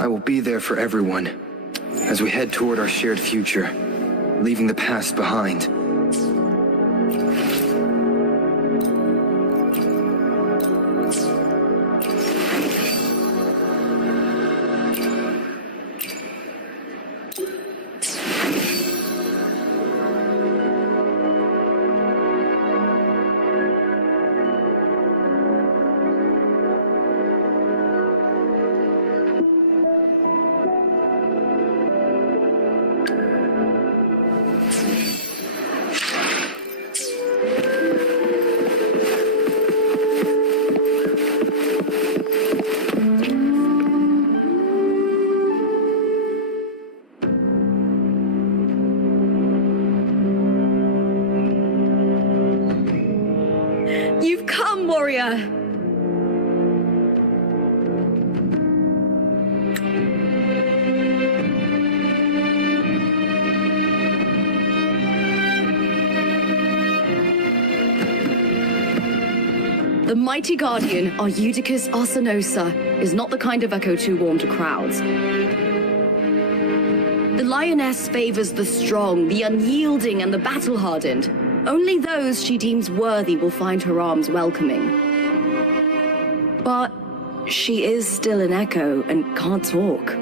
I will be there for everyone as we head toward our shared future, leaving the past behind. You've come, warrior! The mighty guardian, Eudicus Arsenosa, is not the kind of echo too warm to crowds. The lioness favors the strong, the unyielding, and the battle-hardened. Only those she deems worthy will find her arms welcoming. But she is still an echo and can't talk.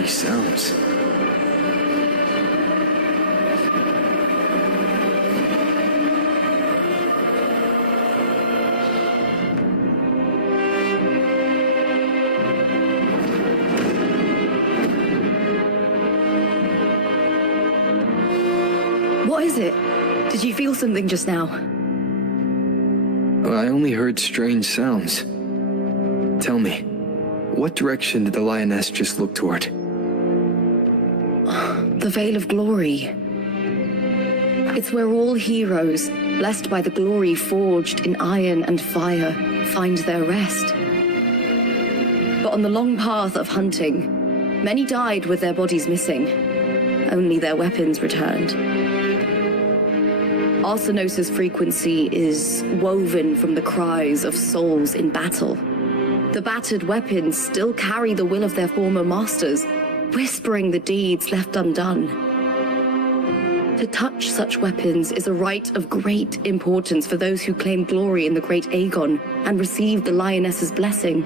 These sounds. What is it? Did you feel something just now? I only heard strange sounds. Tell me, what direction did the lioness just look toward? The Veil of Glory. It's where all heroes, blessed by the glory forged in iron and fire, find their rest. But on the long path of hunting, many died with their bodies missing. Only their weapons returned. Arsenosa's frequency is woven from the cries of souls in battle. The battered weapons still carry the will of their former masters, whispering the deeds left undone. To touch such weapons is a rite of great importance for those who claim glory in the great Aegon and receive the lioness's blessing.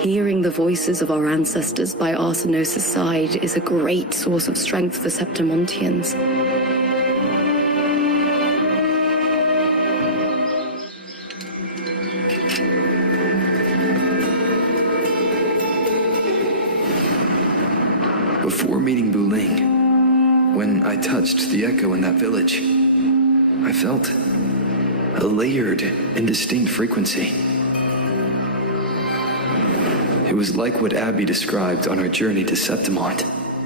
Hearing the voices of our ancestors by Arsenosa's side is a great source of strength for Septimontians. Before meeting Buling, when I touched the echo in that village, I felt a layered and distinct frequency. It was like what Abby described on our journey to Septimont,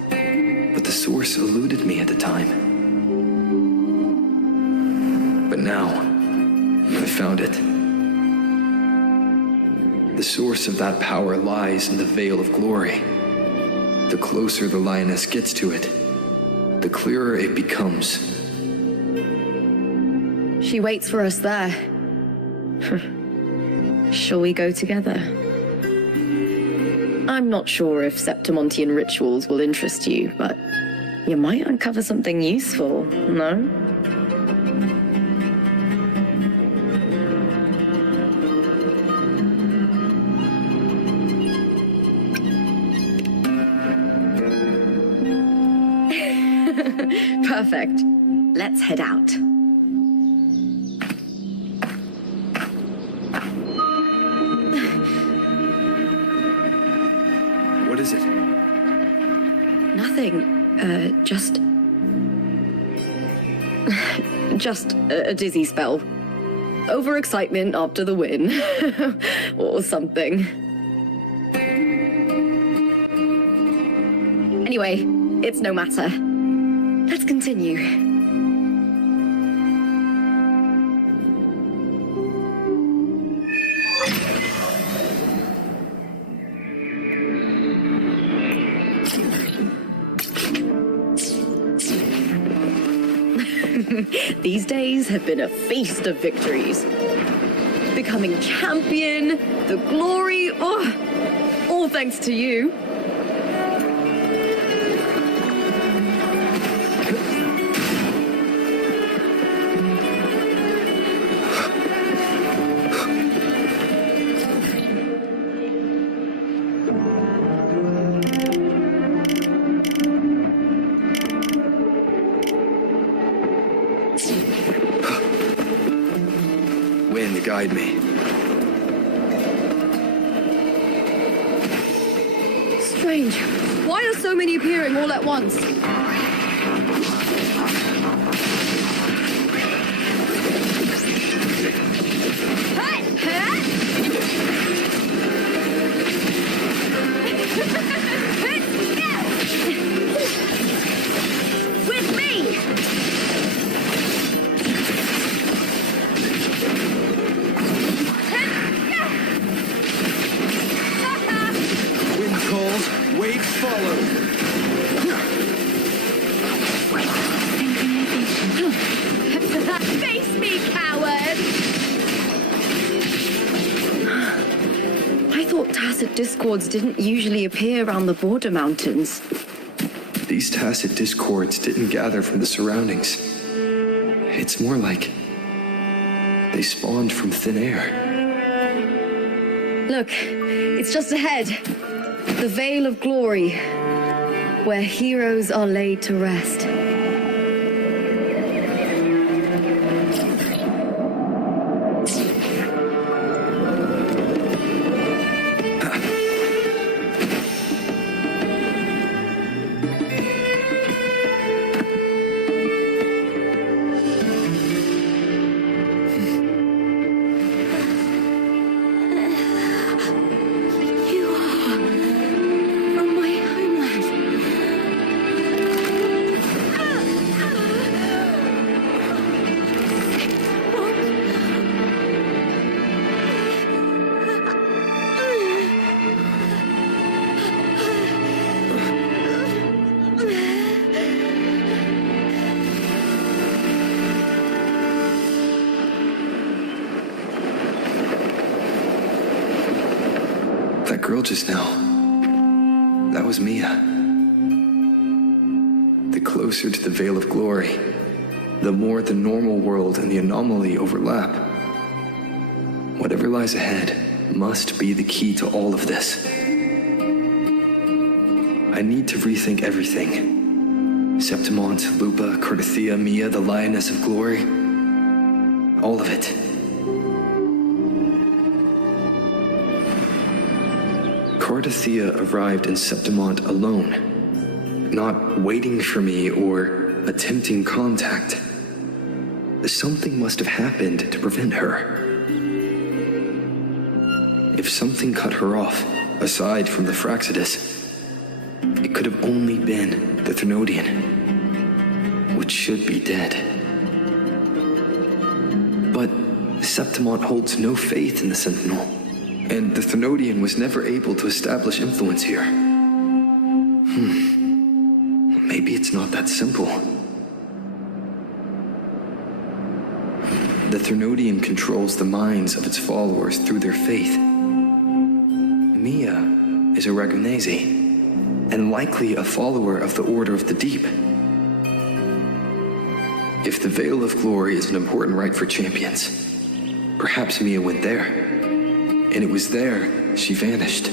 but the source eluded me at the time. But now, I found it. The source of that power lies in the Veil of Glory. The closer the lioness gets to it, the clearer it becomes. She waits for us there. Shall we go together? I'm not sure if Septimontian rituals will interest you, but you might uncover something useful, no? Perfect. Let's head out. What is it? Nothing. Just a dizzy spell. Overexcitement after the win. Or something. Anyway, it's no matter. Let's continue. These days have been a feast of victories. Becoming champion, the glory, all thanks to you. Wind, guide me. Strange. Why are so many appearing all at once? With me! Wind calls, wave follows. Face me, coward! I thought tacit discords didn't usually appear around the border mountains. These tacit discords didn't gather from the surroundings. It's more like they spawned from thin air. Look, it's just ahead. The Veil of Glory, where heroes are laid to rest. That girl just now, that was Mia. The closer to the Veil of Glory, the more the normal world and the anomaly overlap. Whatever lies ahead must be the key to all of this. I need to rethink everything. Septimont, Lupa, Cardathia, Mia, the Lioness of Glory. All of it. Cardathia arrived in Septimont alone, not waiting for me or attempting contact. Something must have happened to prevent her. If something cut her off, aside from the Fraxidus, it could have only been the Threnodian, which should be dead. But Septimont holds no faith in the Sentinel. And the Threnodian was never able to establish influence here. Maybe it's not that simple. The Threnodian controls the minds of its followers through their faith. Mia is a Ragunese, and likely a follower of the Order of the Deep. If the Veil of Glory is an important rite for champions, perhaps Mia went there. And it was there she vanished.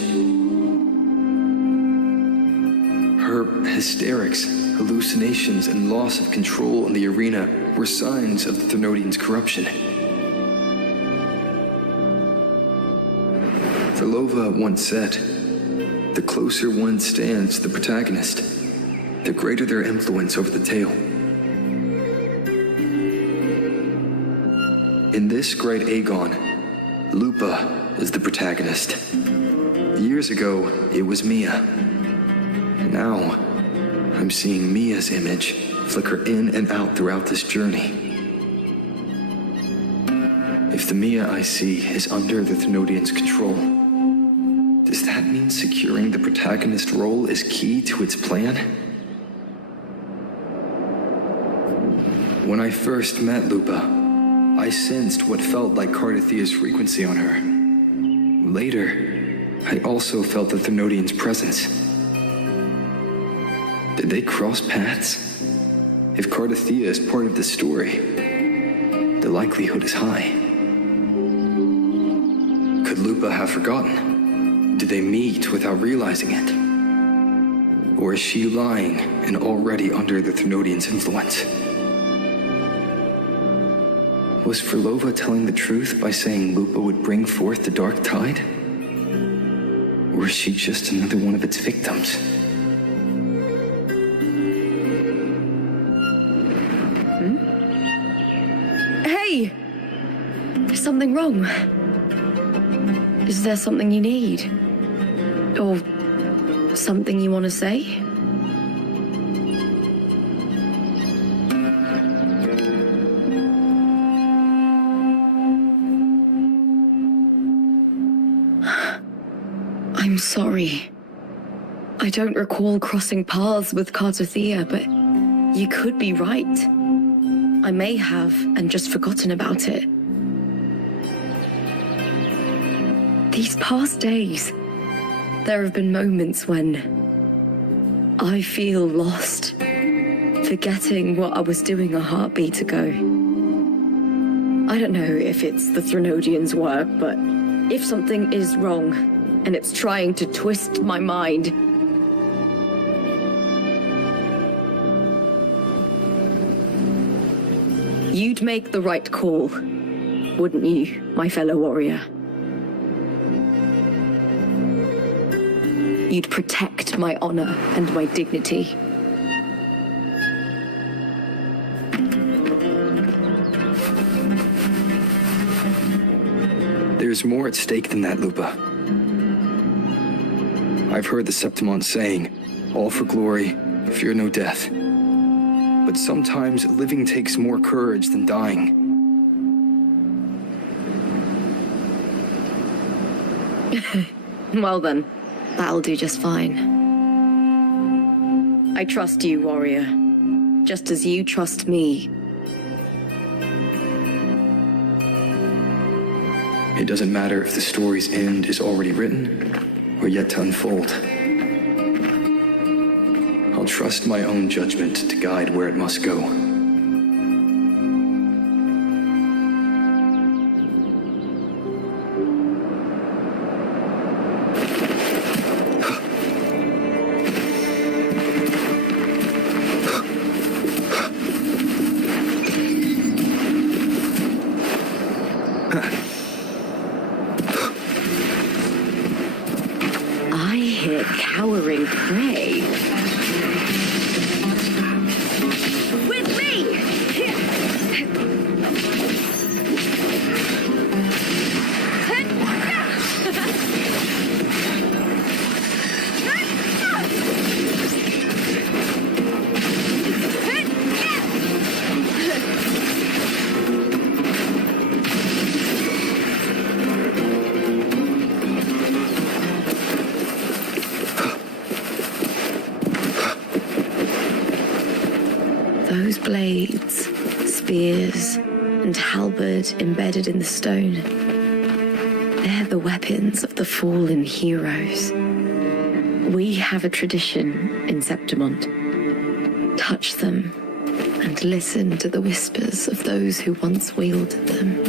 Her hysterics, hallucinations, and loss of control in the arena were signs of the Threnodian's corruption. Verlova once said, "The closer one stands to the protagonist, the greater their influence over the tale." In this great Aegon, Lupa is the protagonist. Years ago, it was Mia. Now, I'm seeing Mia's image flicker in and out throughout this journey. If the Mia I see is under the Threnodian's control, does that mean securing the protagonist role is key to its plan? When I first met Lupa, I sensed what felt like Cardathia's frequency on her. Later, I also felt the Thermodian's presence. Did they cross paths? If Cardathia is part of the story, the likelihood is high. Could Lupa have forgotten? Did they meet without realizing it? Or is she lying and already under the Thermodian's influence? Was Frlova telling the truth by saying Lupa would bring forth the Dark Tide? Or is she just another one of its victims? Hey! Is something wrong? Is there something you need? Or something you want to say? I'm sorry. I don't recall crossing paths with Cardathia, but you could be right. I may have and just forgotten about it. These past days, there have been moments when I feel lost, forgetting what I was doing a heartbeat ago. I don't know if it's the Thermodian's work, but if something is wrong, and it's trying to twist my mind, you'd make the right call, wouldn't you, my fellow warrior? You'd protect my honor and my dignity. There's more at stake than that, Lupa. I've heard the Septimont saying, all for glory, fear no death. But sometimes living takes more courage than dying. Well then, that'll do just fine. I trust you, warrior, just as you trust me. It doesn't matter if the story's end is already written or yet to unfold. I'll trust my own judgment to guide where it must go. Cowering prey. With me! Those blades, spears, and halberd embedded in the stone, they're the weapons of the fallen heroes. We have a tradition in Septimont. Touch them and listen to the whispers of those who once wielded them.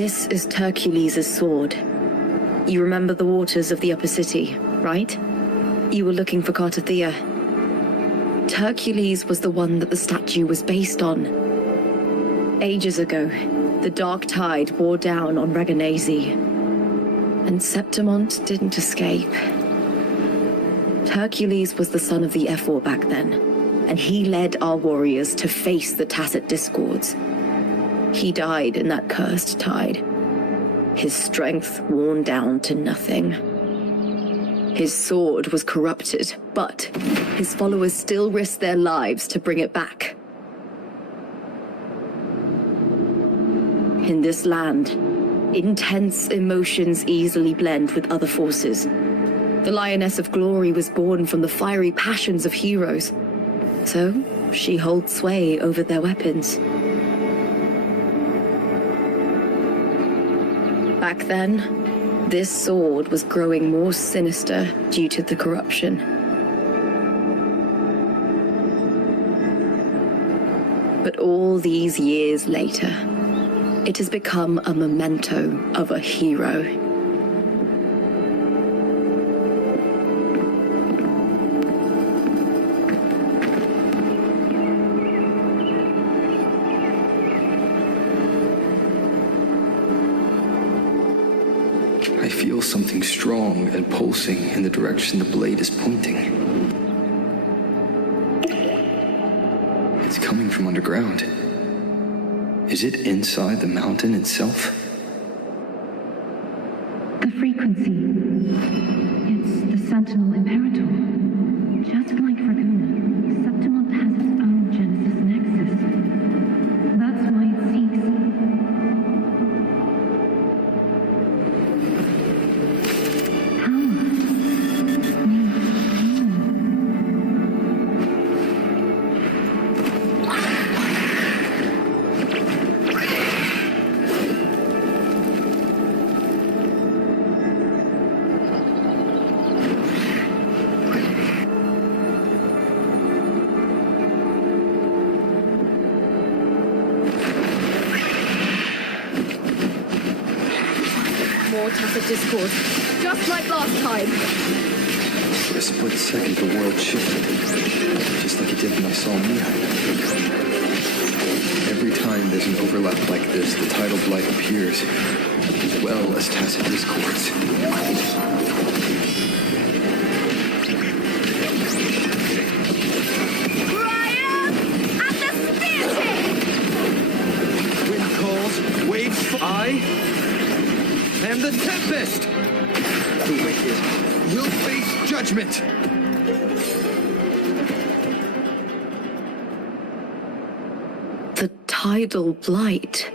This is Hercules' sword. You remember the waters of the upper city, right? You were looking for Cartathea. Hercules was the one that the statue was based on. Ages ago, the dark tide bore down on Reganese, and Septimont didn't escape. Hercules was the son of the F4 back then, and he led our warriors to face the Tacit Discords. He died in that cursed tide, his strength worn down to nothing. His sword was corrupted, but his followers still risked their lives to bring it back. In this land, intense emotions easily blend with other forces. The Lioness of Glory was born from the fiery passions of heroes, so she holds sway over their weapons. Back then, this sword was growing more sinister due to the corruption. But all these years later, it has become a memento of a hero. I feel something strong and pulsing in the direction the blade is pointing. It's coming from underground. Is it inside the mountain itself? The frequency. It's the Sentinel Imperator. Just like Raguna, Septimont has its own Genesis Nexus. That's why it seeks... More Tacit Discord, just like last time. For a split second, the world shifted, just like it did when I saw Mia. Every time there's an overlap like this, the tidal blight appears, as well as Tacit Discords. Wind calls, waves I am the Tempest! The wicked will face judgment! The tidal blight.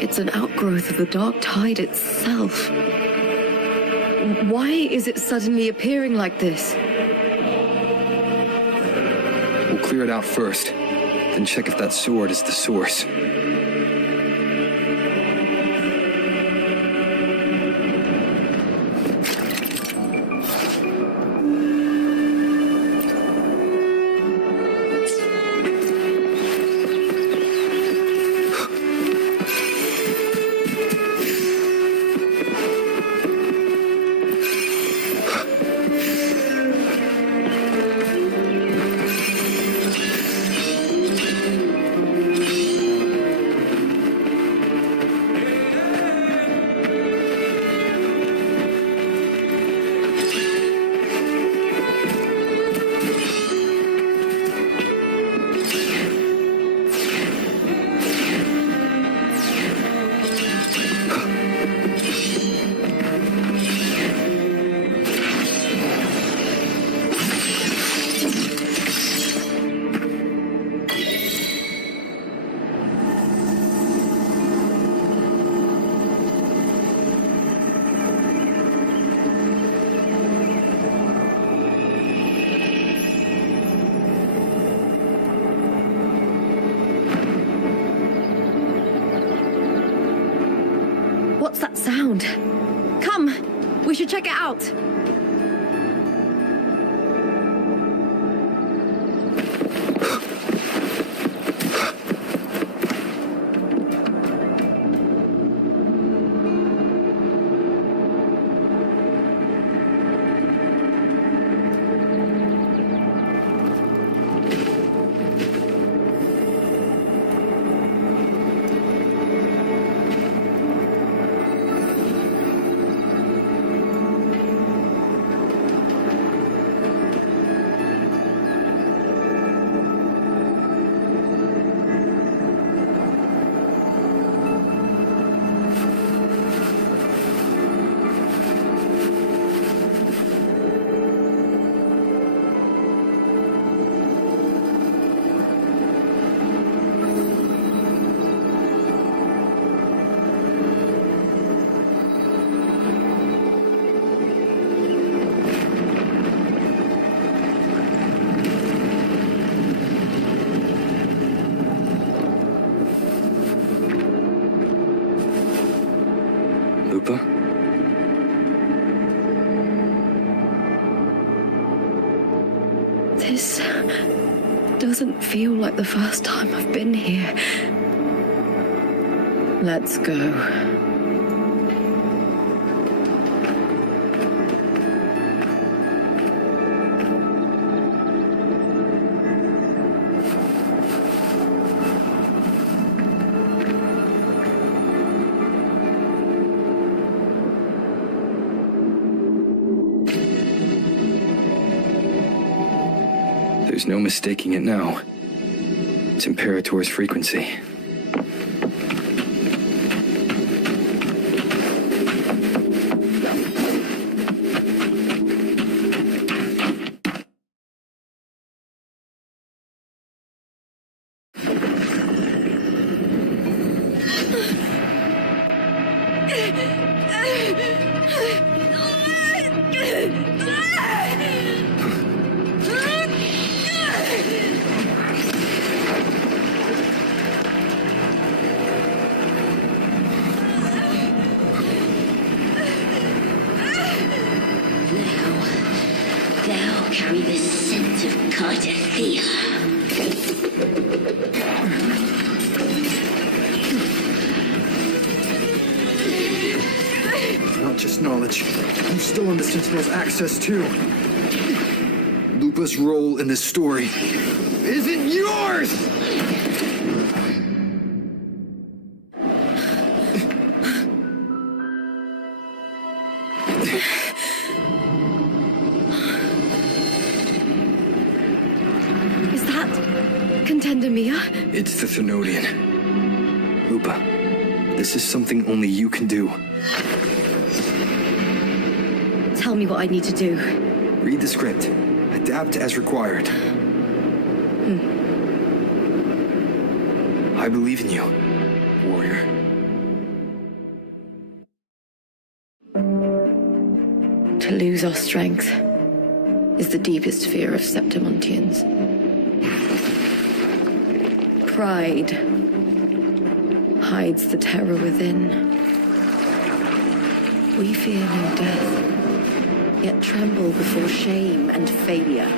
It's an outgrowth of the dark tide itself. Why is it suddenly appearing like this? We'll clear it out first, then check if that sword is the source. What's that sound? Come, we should check it out. This doesn't feel like the first time I've been here. Let's go. There's no mistaking it now. It's Imperator's frequency. Thou carry the scent of Cardathea. Not just knowledge. I'm still on the Sentinel's access too. Lupa's role in this story isn't yours! Is that Contender Mia? It's the Thenodian. Lupa, this is something only you can do. Tell me what I need to do. Read the script. Adapt as required. I believe in you, warrior. To lose our strength is the deepest fear of Septimontians. Pride hides the terror within. We fear no death, yet tremble before shame and failure.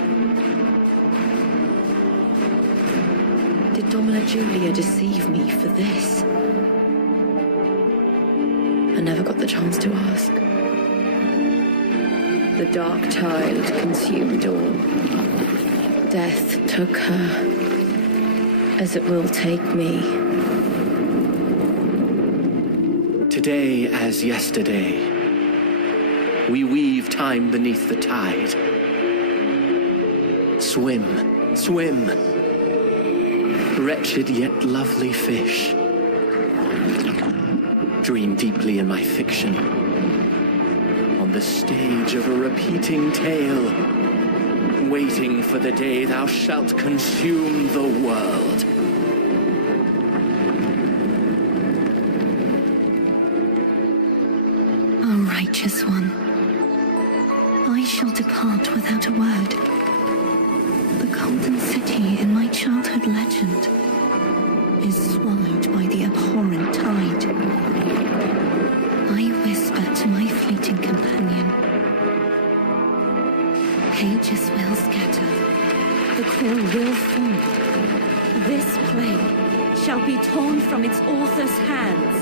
Did Domina Julia deceive me for this? I never got the chance to ask. The dark tide consumed all. Death took her, as it will take me. Today as yesterday, we weave time beneath the tide. Swim, swim, wretched yet lovely fish. Dream deeply in my fiction, on the stage of a repeating tale, waiting for the day thou shalt consume the world. O righteous one, I shall depart without a word. The golden city in my childhood legend is swallowed by the abhorrent tide. I whisper to my fleeting companion. Pages will scatter. The quill will fall. This play shall be torn from its author's hands.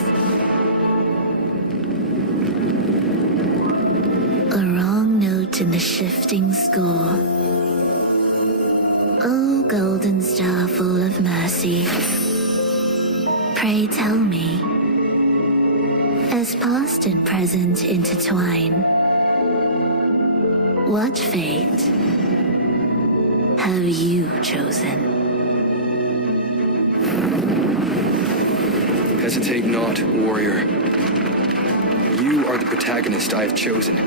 A wrong note in the shifting score. O golden star full of mercy, pray tell me, as past and present intertwine, what fate have you chosen? Hesitate not, warrior. You are the protagonist I have chosen.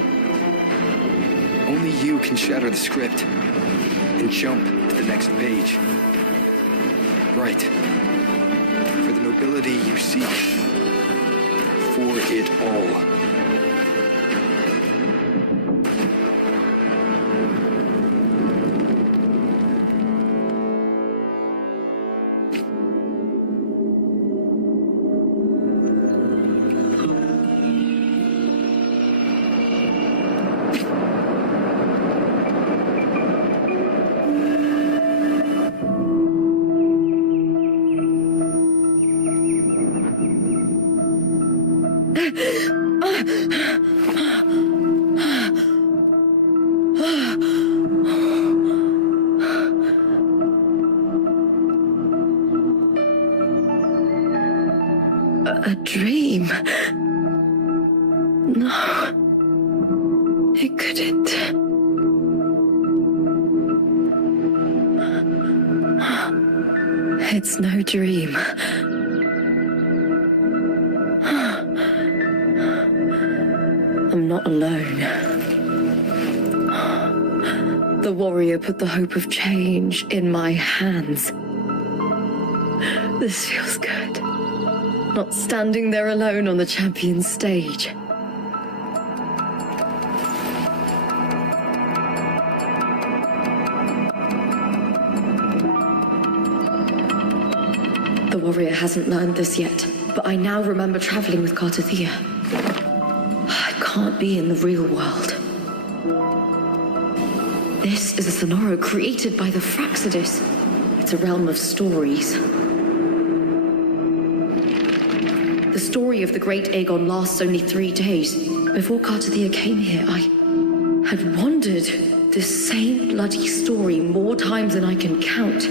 Only you can shatter the script and jump to the next page. Right. For the nobility you seek. For it all. A dream? No. It couldn't. It's no dream. I'm not alone. The warrior put the hope of change in my hands. This feels good. Not standing there alone on the champion's stage. The warrior hasn't learned this yet, but I now remember traveling with Cartathea. I can't be in the real world. This is a Sonoro created by the Fraxidus. It's a realm of stories. The story of the Great Aegon lasts only 3 days. Before Cartathea came here, I had wandered this same bloody story more times than I can count.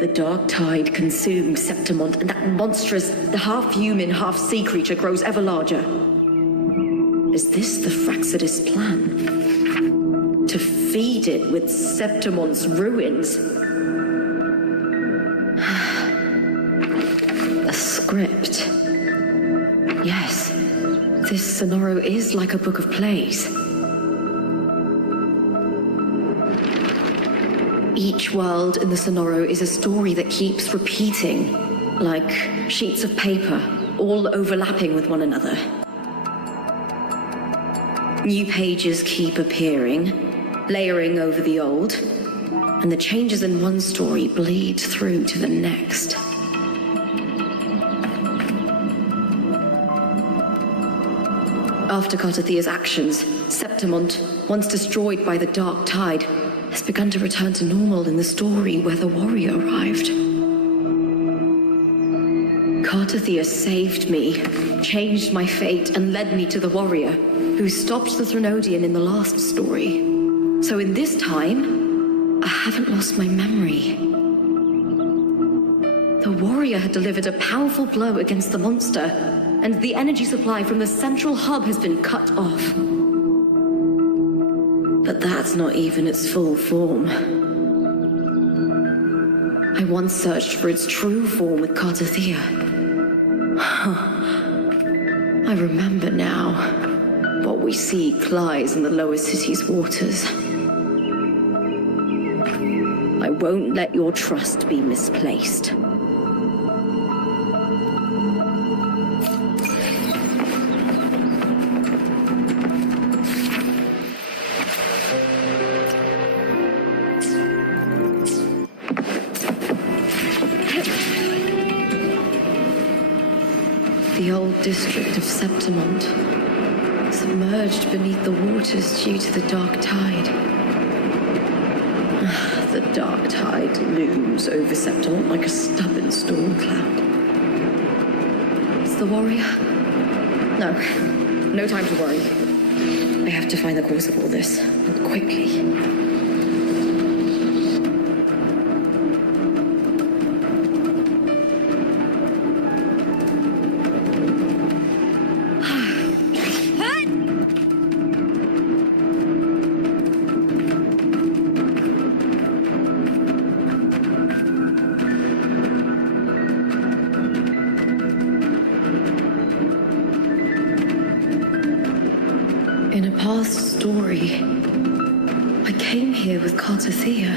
The dark tide consumes Septimont, and that monstrous, half-human, half-sea creature grows ever larger. Is this the Fraxidus plan? To feed it with Septimont's ruins? A script. Yes, this Sonoro is like a book of plays. Each world in the Sonoro is a story that keeps repeating, like sheets of paper, all overlapping with one another. New pages keep appearing, layering over the old, and the changes in one story bleed through to the next. After Cartathea's actions, Septimont, once destroyed by the dark tide, has begun to return to normal in the story where the warrior arrived. Cartathea saved me, changed my fate, and led me to the warrior, who stopped the Threnodian in the last story. So in this time, I haven't lost my memory. The warrior had delivered a powerful blow against the monster, and the energy supply from the central hub has been cut off. But that's not even its full form. I once searched for its true form with Cartathea. I remember now. What we seek lies in the lower city's waters. I won't let your trust be misplaced. The old district of Septimont, submerged beneath the waters due to the dark tide. The dark tide looms over Septimont like a stubborn storm cloud. It's the warrior? No. No time to worry. I have to find the cause of all this, and quickly. In a past story, I came here with Cartathea.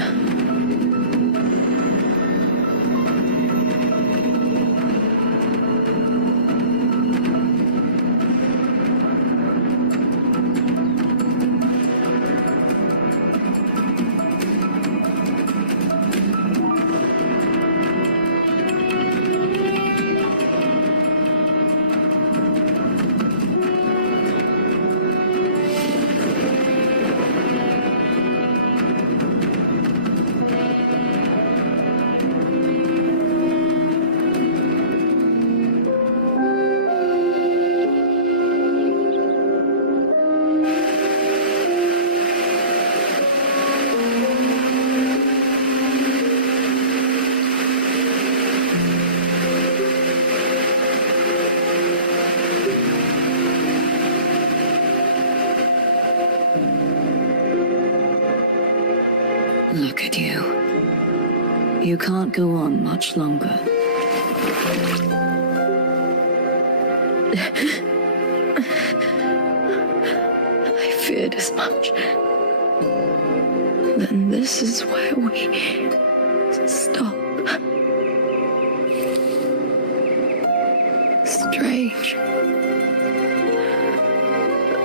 Look at you. You can't go on much longer. I feared as much. Then this is where we stop. Strange.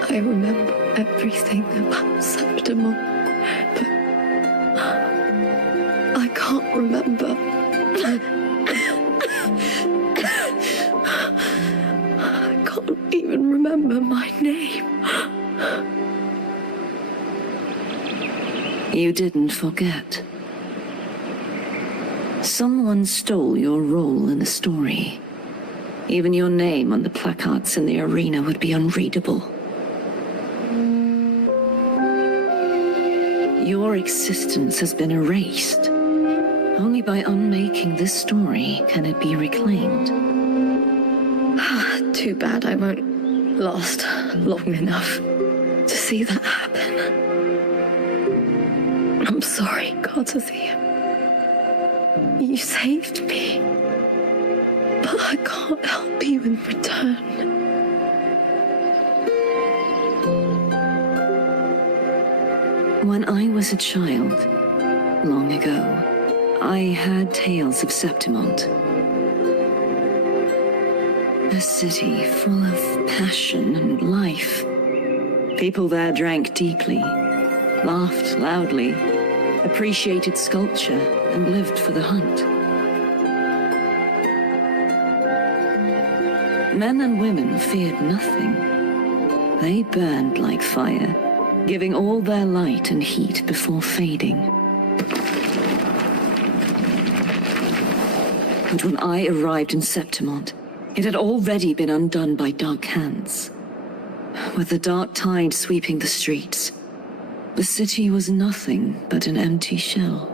I remember everything about Septimon, but I can't remember. I can't even remember my name. You didn't forget. Someone stole your role in the story. Even your name on the placards in the arena would be unreadable. Your existence has been erased. Only by unmaking this story can it be reclaimed. Too bad I won't last long enough to see that happen. I'm sorry, Gardathea. You saved me. But I can't help you in return. When I was a child, long ago, I heard tales of Septimont. A city full of passion and life. People there drank deeply, laughed loudly, appreciated sculpture, and lived for the hunt. Men and women feared nothing. They burned like fire, giving all their light and heat before fading. But when I arrived in Septimont, it had already been undone by dark hands. With the dark tide sweeping the streets, the city was nothing but an empty shell.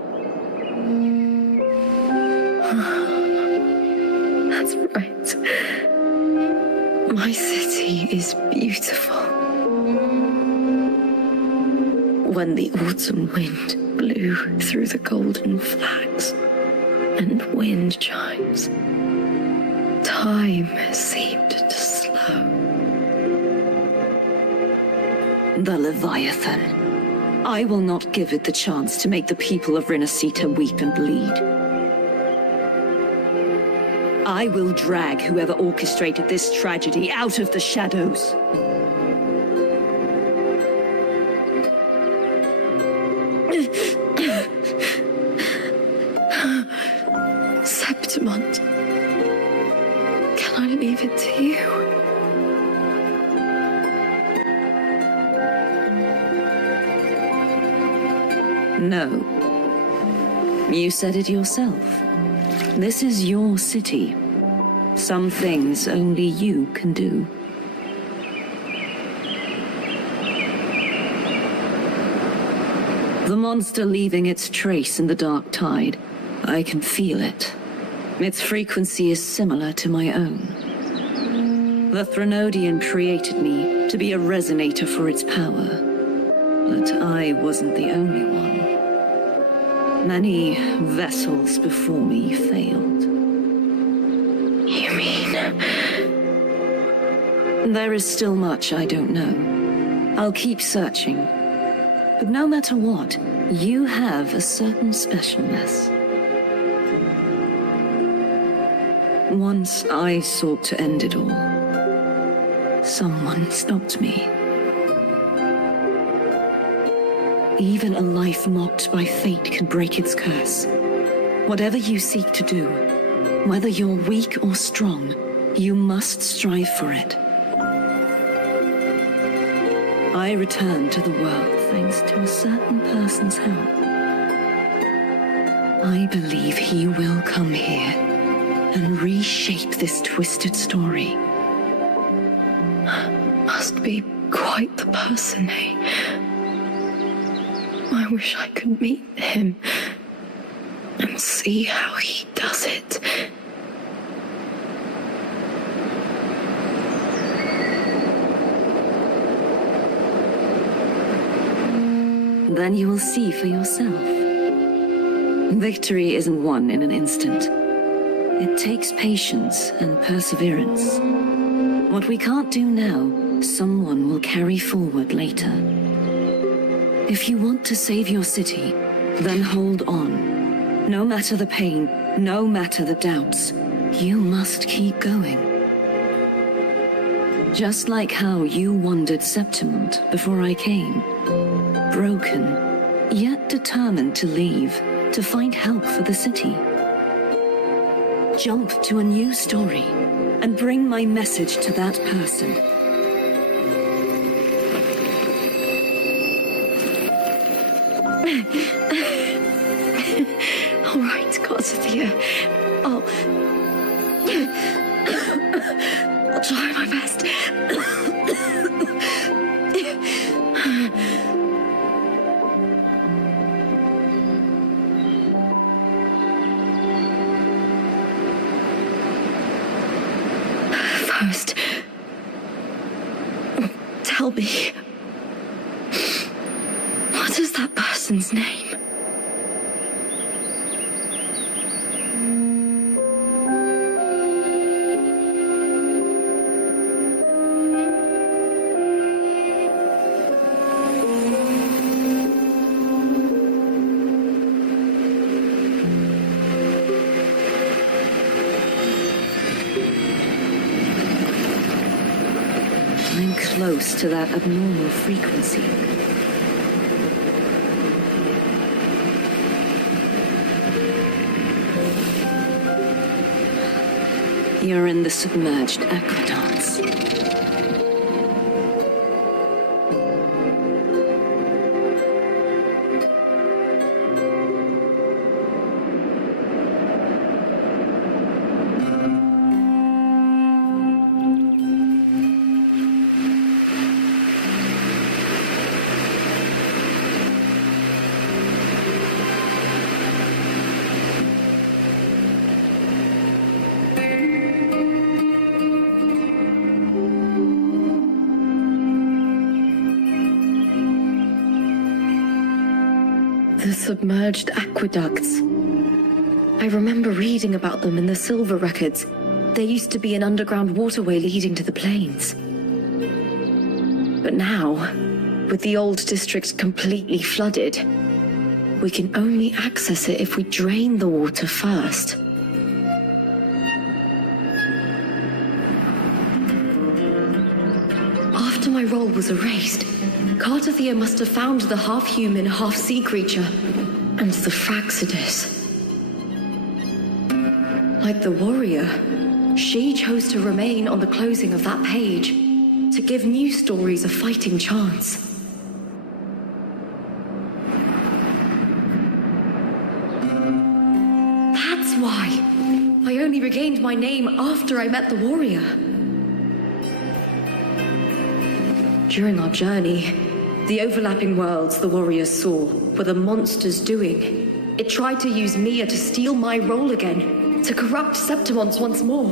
That's right. My city is beautiful. When the autumn wind blew through the golden flags and wind chimes, time seemed to slow. The Leviathan. I will not give it the chance to make the people of Rinasita weep and bleed. I will drag whoever orchestrated this tragedy out of the shadows. Septimont, can I leave it to you? No. You said it yourself. This is your city. Some things only you can do. The monster leaving its trace in the dark tide. I can feel it. Its frequency is similar to my own. The Threnodian created me to be a resonator for its power. But I wasn't the only one. Many vessels before me failed. You mean? There is still much I don't know. I'll keep searching. But no matter what, you have a certain specialness. Once I sought to end it all. Someone stopped me. Even a life mocked by fate can break its curse. Whatever you seek to do, whether you're weak or strong, you must strive for it. I returned to the world thanks to a certain person's help. I believe he will come here and reshape this twisted story. Must be quite the person, eh? I wish I could meet him and see how he does it. Then you will see for yourself. Victory isn't won in an instant. It takes patience and perseverance. What we can't do now, someone will carry forward later. If you want to save your city, then hold on. No matter the pain, no matter the doubts, you must keep going. Just like how you wandered Septimont before I came. Broken, yet determined to leave, to find help for the city. Jump to a new story and bring my message to that person. All right, Garcia. I'll try my best. First, tell me, what is that person's name? I'm close to that abnormal frequency. You're in the submerged aqueducts. The submerged aqueducts. I remember reading about them in the Silver records. There used to be an underground waterway leading to the plains. But now, with the old district completely flooded, we can only access it if we drain the water first. After my role was erased, Cartathea must have found the half-human, half-sea creature, and the Fraxidus. Like the warrior, she chose to remain on the closing of that page, to give new stories a fighting chance. That's why I only regained my name after I met the warrior. During our journey, the overlapping worlds the warriors saw were the monster's doing. It tried to use Mia to steal my role again, to corrupt Septimont once more.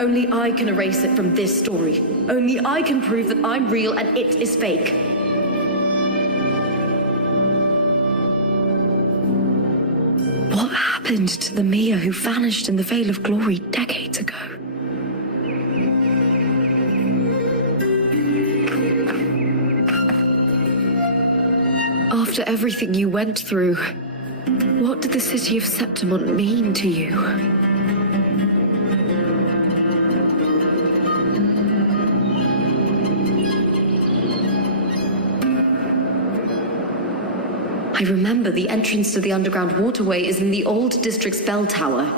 Only I can erase it from this story. Only I can prove that I'm real and it is fake. What happened to the Mia who vanished in the Veil of Glory decades ago? After everything you went through, what did the city of Septimont mean to you? I remember the entrance to the underground waterway is in the old district's bell tower.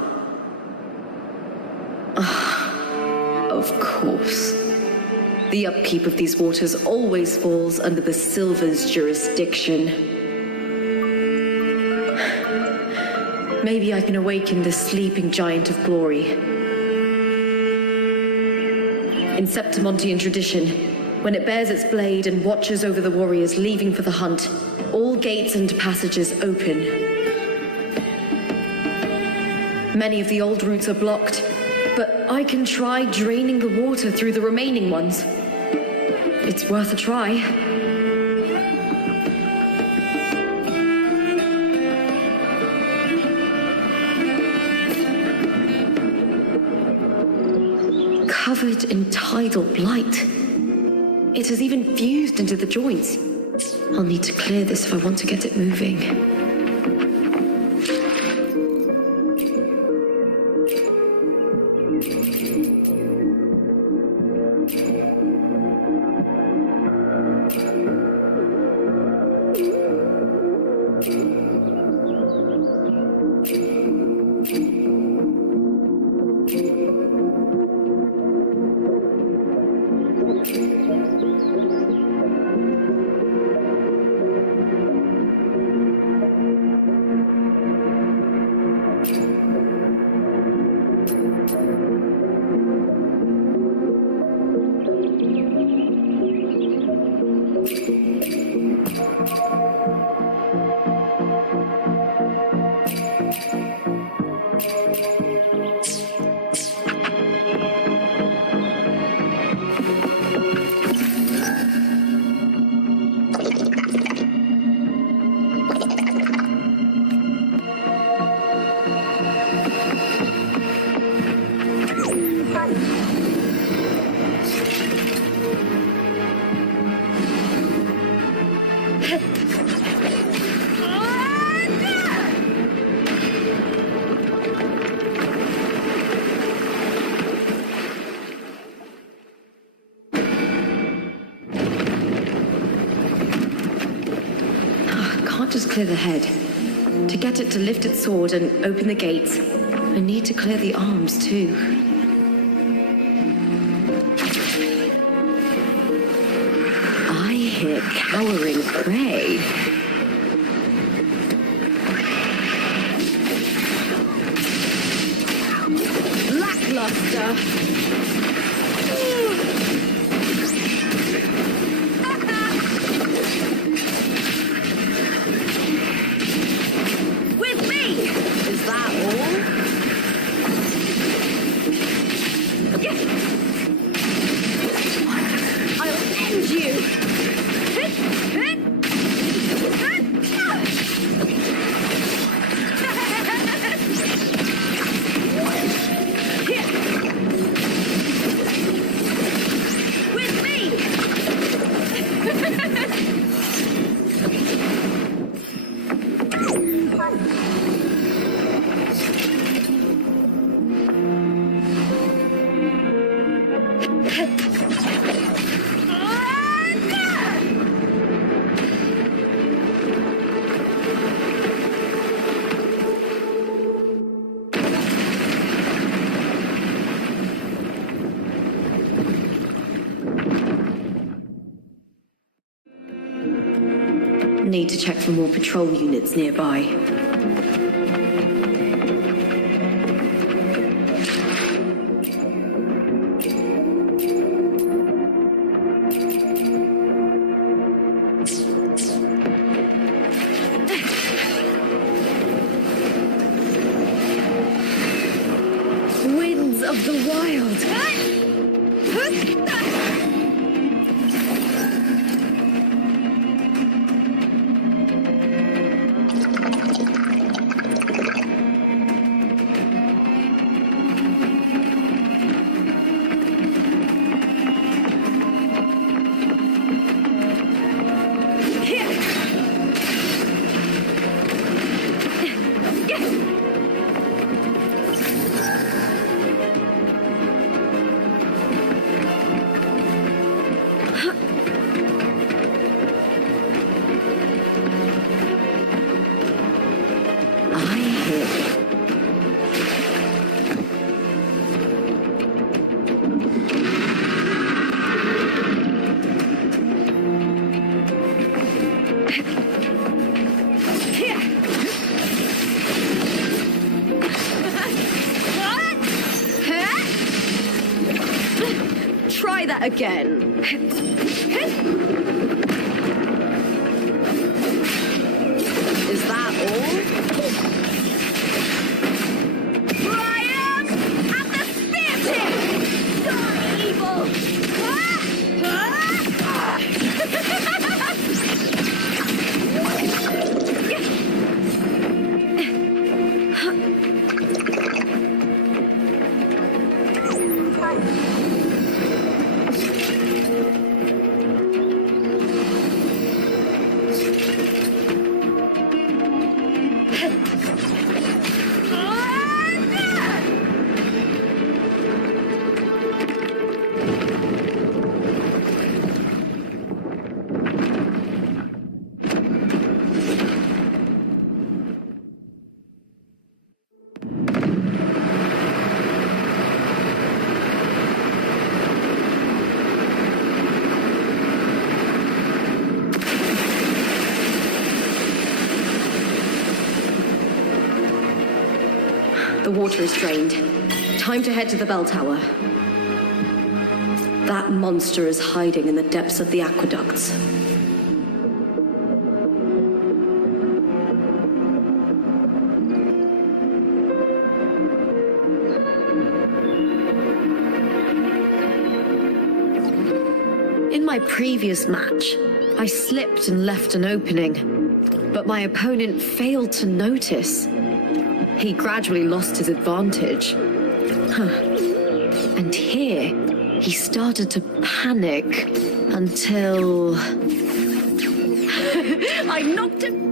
Of course. The upkeep of these waters always falls under the Silver's jurisdiction. Maybe I can awaken the sleeping giant of glory. In Septimontian tradition, when it bears its blade and watches over the warriors leaving for the hunt, all gates and passages open. Many of the old routes are blocked, but I can try draining the water through the remaining ones. It's worth a try. covered in tidal blight. It has even fused into the joints. I'll need to clear this if I want to get it moving. Just clear the head. To get it to lift its sword and open the gates, I need to clear the arms too. I hear cowering prey. Lackluster. Need to check for more patrol units nearby. Winds of the wild. Try that again. Is that all? Triumph at the spear tip! You're evil! The water is drained. Time to head to the bell tower. That monster is hiding in the depths of the aqueducts. In my previous match, I slipped and left an opening, but my opponent failed to notice. He gradually lost his advantage. And here, he started to panic until... I knocked him...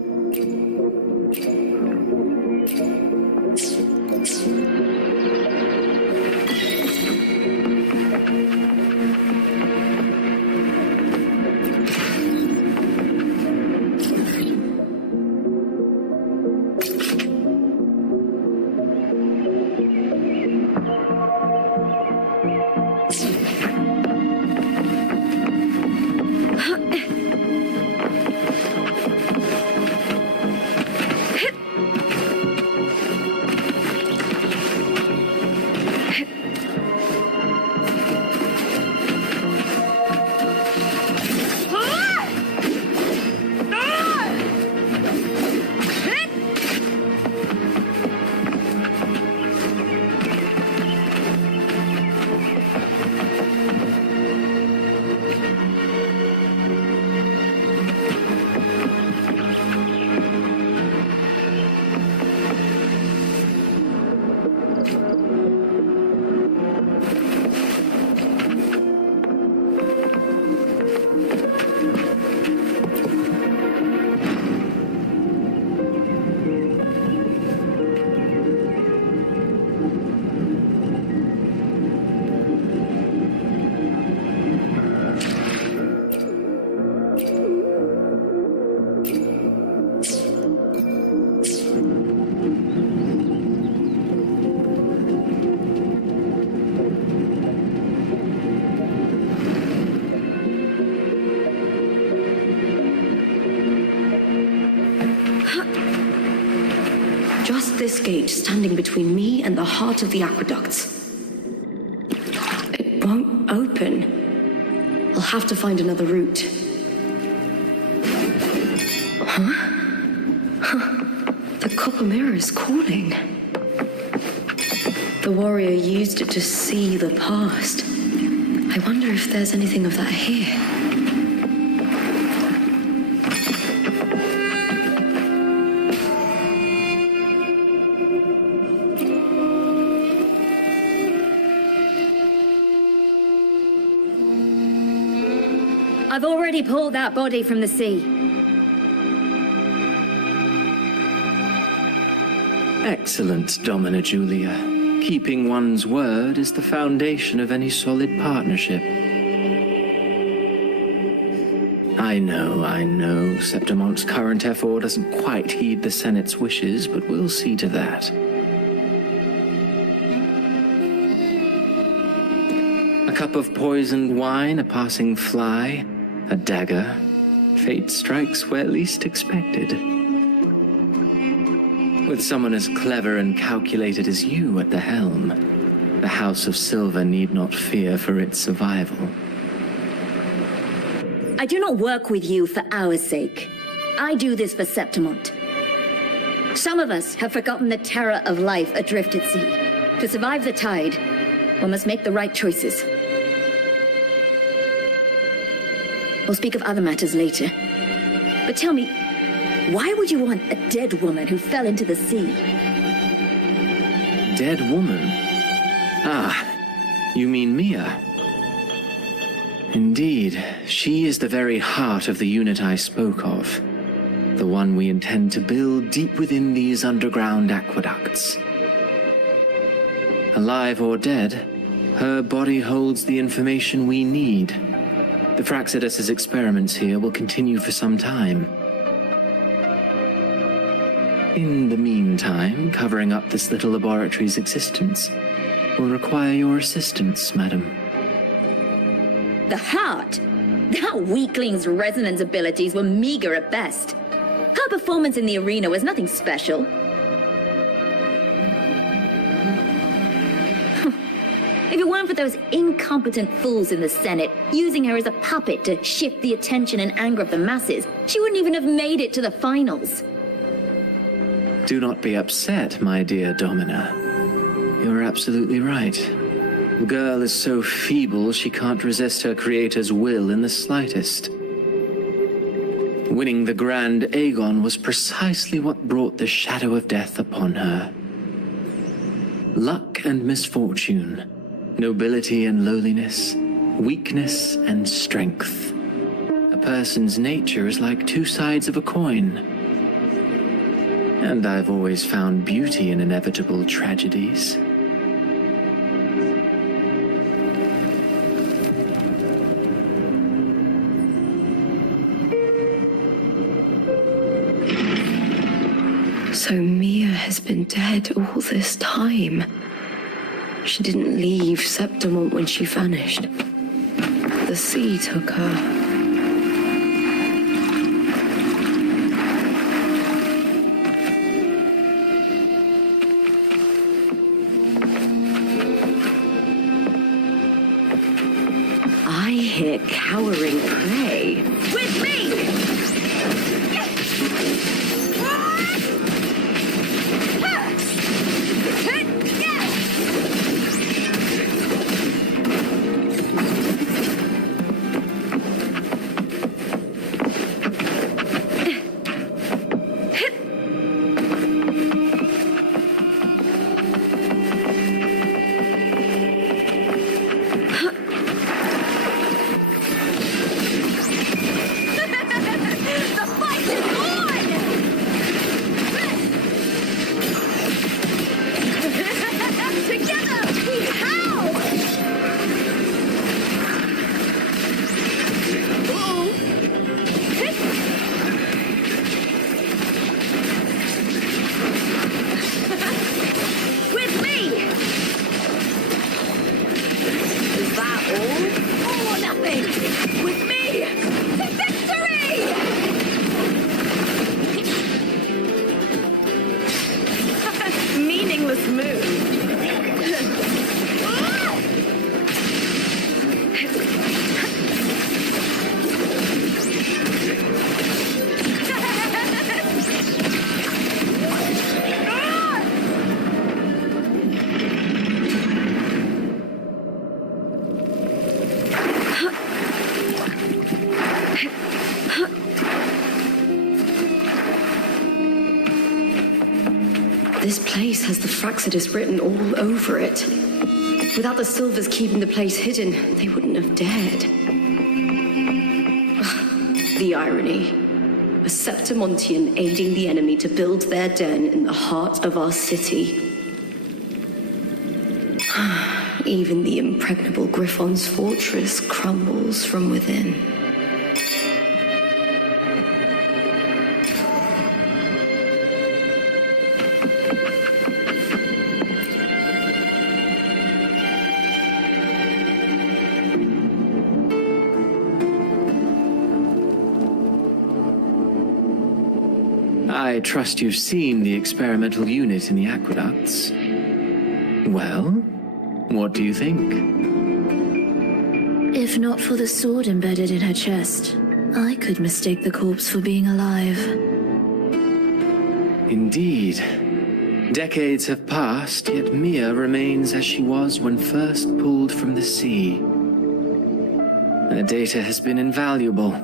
Just this gate standing between me and the heart of the aqueducts. It won't open. I'll have to find another route. The copper mirror is calling. The warrior used it to see the past. I wonder if there's anything of that here. I've already pulled that body from the sea. Excellent, Domina Julia. Keeping one's word is the foundation of any solid partnership. I know, Septimonte's current F4 doesn't quite heed the Senate's wishes, but we'll see to that. A cup of poisoned wine, a passing fly, a dagger. Fate strikes where least expected. With someone as clever and calculated as you at the helm, the House of Silver need not fear for its survival. I do not work with you for our sake. I do this for Septimont. Some of us have forgotten the terror of life adrift at sea. To survive the tide, one must make the right choices. We'll speak of other matters later. But tell me, why would you want a dead woman who fell into the sea? Dead woman? Ah, you mean Mia? Indeed, she is the very heart of the unit I spoke of. The one we intend to build deep within these underground aqueducts. Alive or dead, her body holds the information we need. The Fraxidus's experiments here will continue for some time. In the meantime, covering up this little laboratory's existence will require your assistance, madam. The heart? That weakling's resonance abilities were meager at best. Her performance in the arena was nothing special. If it weren't for those incompetent fools in the Senate using her as a puppet to shift the attention and anger of the masses, she wouldn't even have made it to the finals. Do not be upset, my dear Domina. You're absolutely right. The girl is so feeble she can't resist her creator's will in the slightest. Winning the Grand Aegon was precisely what brought the shadow of death upon her. Luck and misfortune, nobility and lowliness, weakness and strength. A person's nature is like two sides of a coin. And I've always found beauty in inevitable tragedies. So Mia has been dead all this time. She didn't leave Septimont when she vanished. The sea took her. I hear cowering prey. With me! This place has the Fraxidus written all over it. Without the Silvers keeping the place hidden, they wouldn't have dared. The irony. A Septimontian aiding the enemy to build their den in the heart of our city. Even the impregnable Griffon's fortress crumbles from within. I trust you've seen the experimental unit in the aqueducts. Well, what do you think? If not for the sword embedded in her chest, I could mistake the corpse for being alive. Indeed. Decades have passed, yet Mia remains as she was when first pulled from the sea. Her data has been invaluable.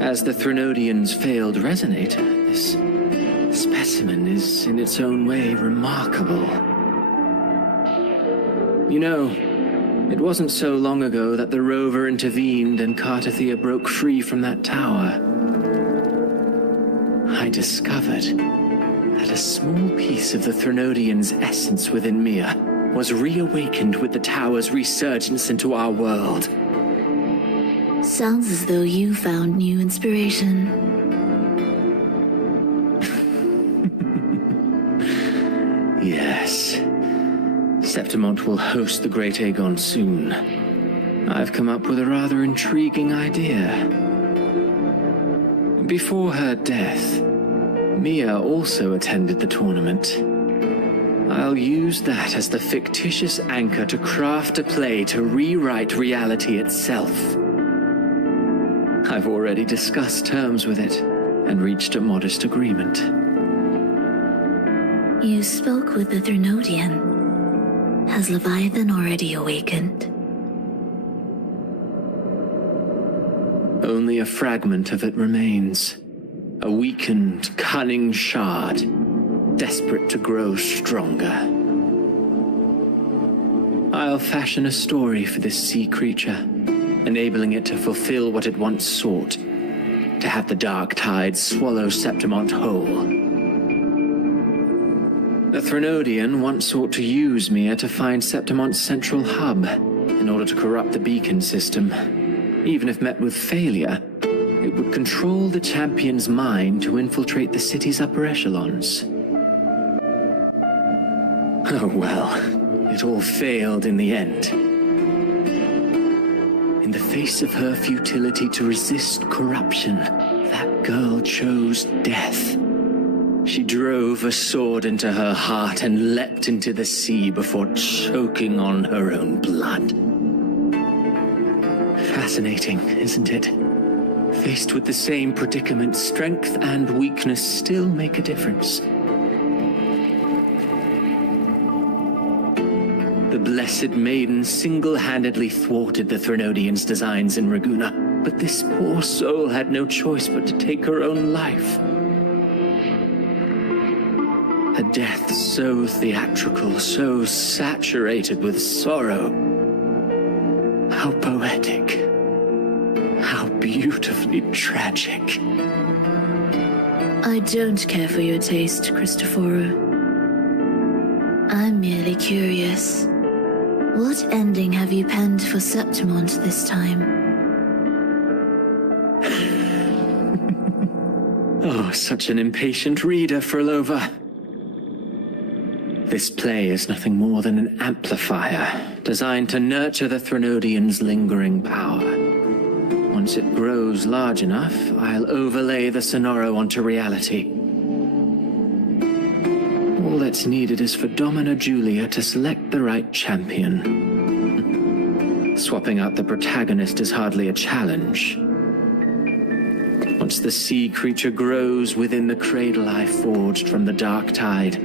As the Threnodian's failed resonator, this specimen is in its own way remarkable. You know, it wasn't so long ago that the rover intervened and Cartathea broke free from that tower. I discovered that a small piece of the Threnodian's essence within Mia was reawakened with the tower's resurgence into our world. Sounds as though you found new inspiration. Yes. Septimont will host the Great Aegon soon. I've come up with a rather intriguing idea. Before her death, Mia also attended the tournament. I'll use that as the fictitious anchor to craft a play to rewrite reality itself. I've already discussed terms with it and reached a modest agreement. You spoke with the Threnodian. Has Leviathan already awakened? Only a fragment of it remains. A weakened, cunning shard, desperate to grow stronger. I'll fashion a story for this sea creature, enabling it to fulfill what it once sought, to have the dark tide swallow Septimont whole. The Threnodian once sought to use Mia to find Septimont's central hub, in order to corrupt the beacon system. Even if met with failure, it would control the champion's mind to infiltrate the city's upper echelons. Oh well, it all failed in the end. In the face of her futility to resist corruption, that girl chose death. She drove a sword into her heart and leapt into the sea before choking on her own blood. Fascinating, isn't it? Faced with the same predicament, strength and weakness still make a difference. The Blessed Maiden single-handedly thwarted the Threnodian's designs in Raguna, but this poor soul had no choice but to take her own life. A death so theatrical, so saturated with sorrow. How poetic. How beautifully tragic. I don't care for your taste, Cristoforo. I'm merely curious. What ending have you penned for Septimont this time? Oh, such an impatient reader, Frolova. This play is nothing more than an amplifier, designed to nurture the Threnodian's lingering power. Once it grows large enough, I'll overlay the Sonoro onto reality. All that's needed is for Domina Julia to select the right champion. Swapping out the protagonist is hardly a challenge. Once the sea creature grows within the cradle I forged from the dark tide,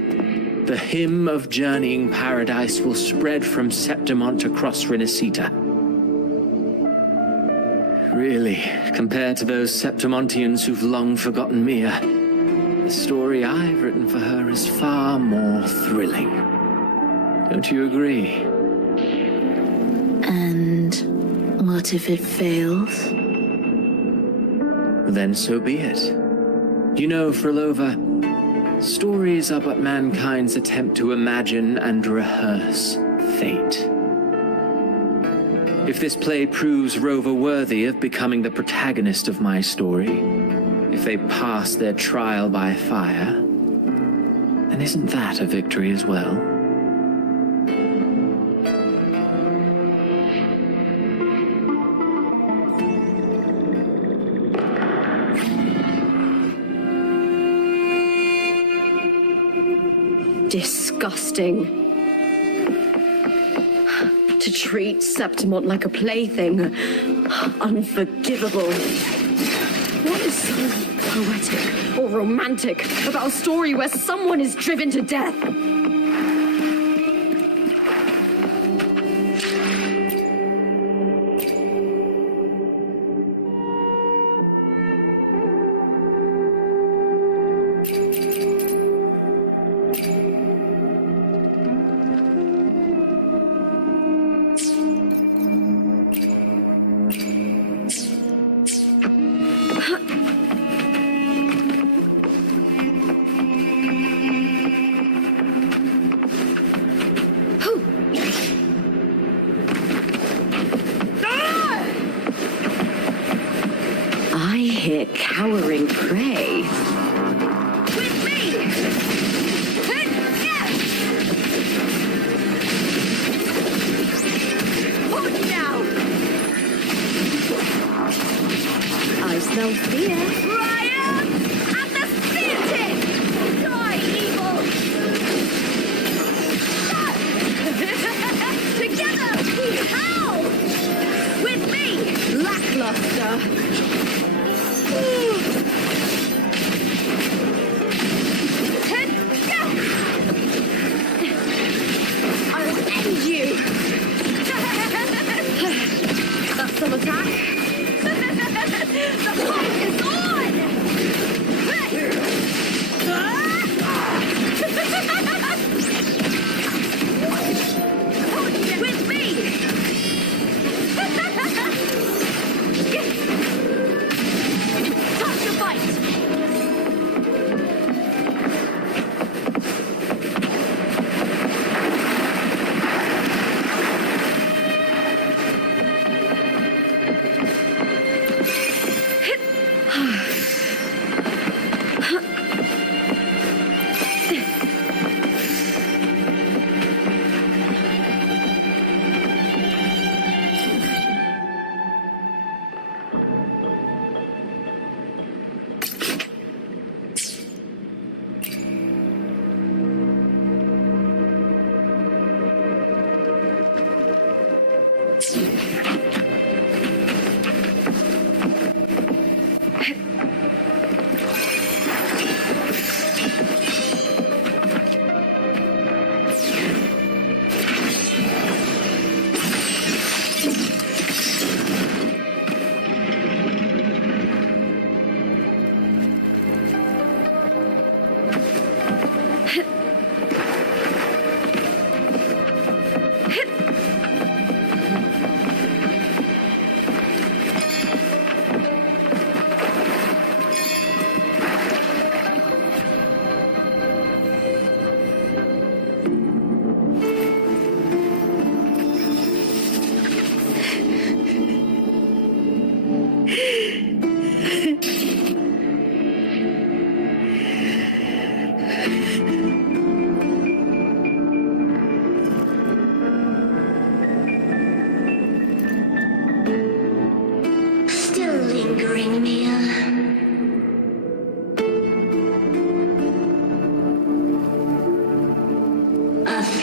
the hymn of journeying paradise will spread from Septimont across Renacita. Really, compared to those Septimontians who've long forgotten Mia, the story I've written for her is far more thrilling. Don't you agree? And what if it fails? Then so be it. You know, Frolova, stories are but mankind's attempt to imagine and rehearse fate. If this play proves Rover worthy of becoming the protagonist of my story, if they pass their trial by fire, then isn't that a victory as well? Disgusting. To treat Septimont like a plaything. Unforgivable. What is so poetic or romantic about a story where someone is driven to death? Cowering prey. With me! Hold now! I smell fear. Ryan! At the spear tip! Die, evil! I'll end you! That's some attack. The fight is on! With me! Time to fight!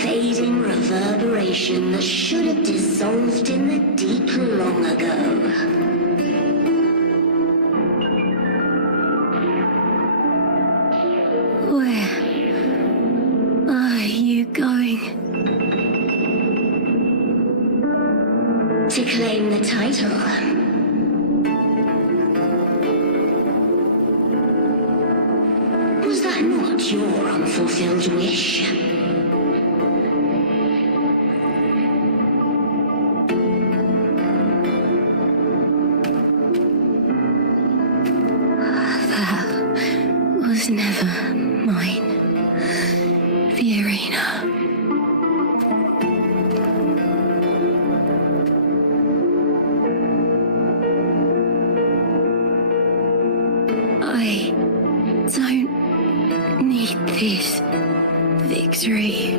fading reverberation that should have dissolved in the deep long ago. Where are you going? To claim the title. Was that not your unfulfilled wish? That was never mine, the arena. I don't need this victory.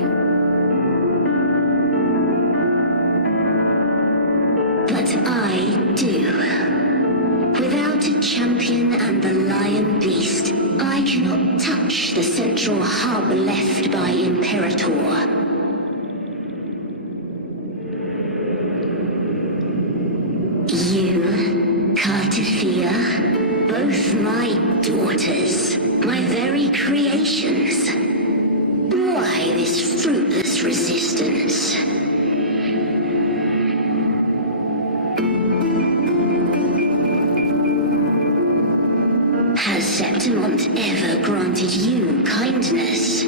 But I do. Without a champion and the lion beast, I cannot touch the central hub left by Imperator. You, Cartithia, both my daughters, my very creations. Why this fruitless resistance? Has Septimont ever granted you kindness?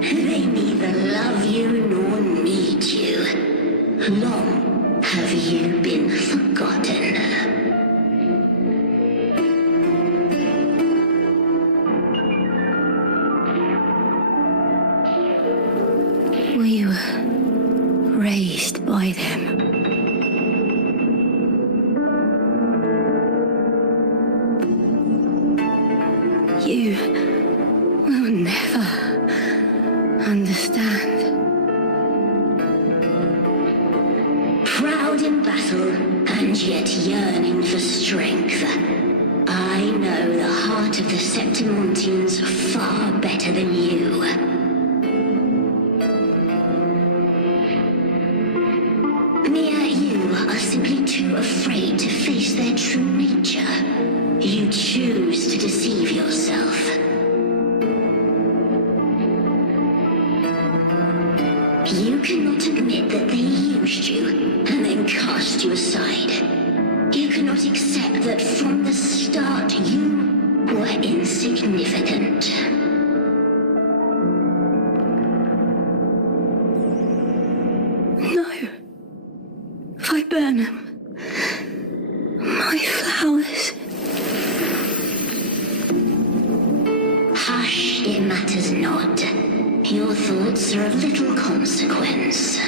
They neither love you nor need you. Long have you been forgotten. We were raised by them. You will never understand. Proud in battle, and yet yearning for strength. I know the heart of the Septimontians far better than you. are simply too afraid to face their true nature. You choose to deceive yourself. You cannot admit that they used you and then cast you aside. You cannot accept that from the start you were insignificant. No. Viburnum. My flowers. Hush, it matters not. Your thoughts are of little consequence.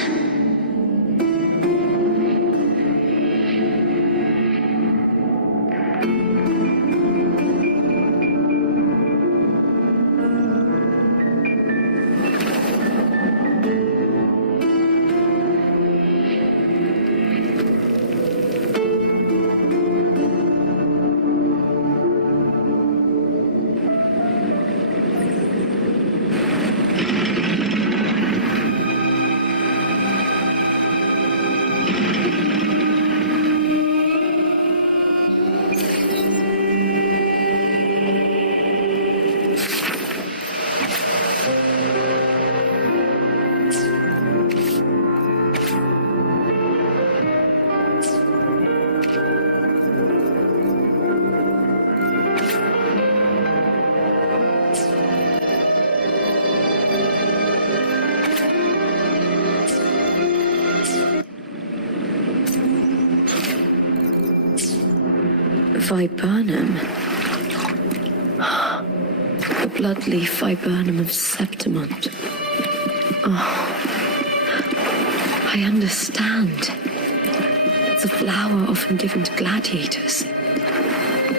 Viburnum. The bloodleaf viburnum of Septimont. Oh, I understand. It's a flower often given to gladiators.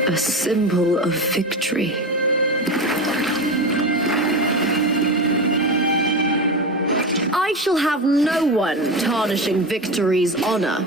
A symbol of victory. I shall have no one tarnishing victory's honor.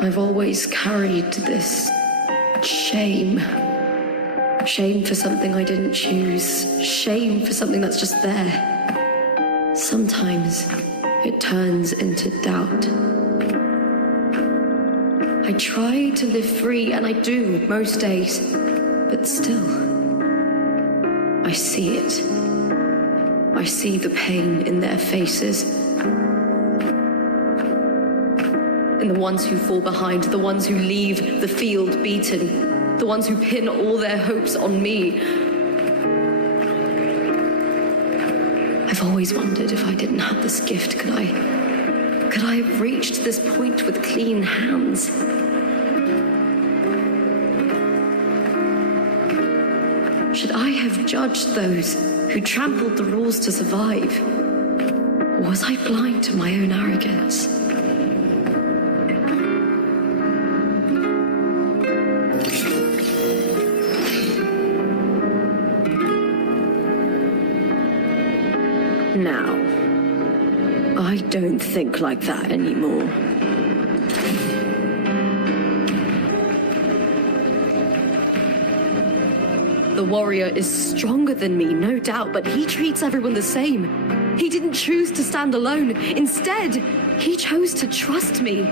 I've always carried this shame. Shame for something I didn't choose. Shame for something that's just there. Sometimes it turns into doubt. I try to live free, and I do most days. But still, I see it. I see the pain in their faces. In the ones who fall behind, the ones who leave the field beaten, the ones who pin all their hopes on me. I've always wondered if I didn't have this gift, could I have reached this point with clean hands? Should I have judged those who trampled the rules to survive? Or was I blind to my own arrogance? Now, I don't think like that anymore. The warrior is stronger than me, no doubt, but he treats everyone the same. He didn't choose to stand alone. Instead, he chose to trust me.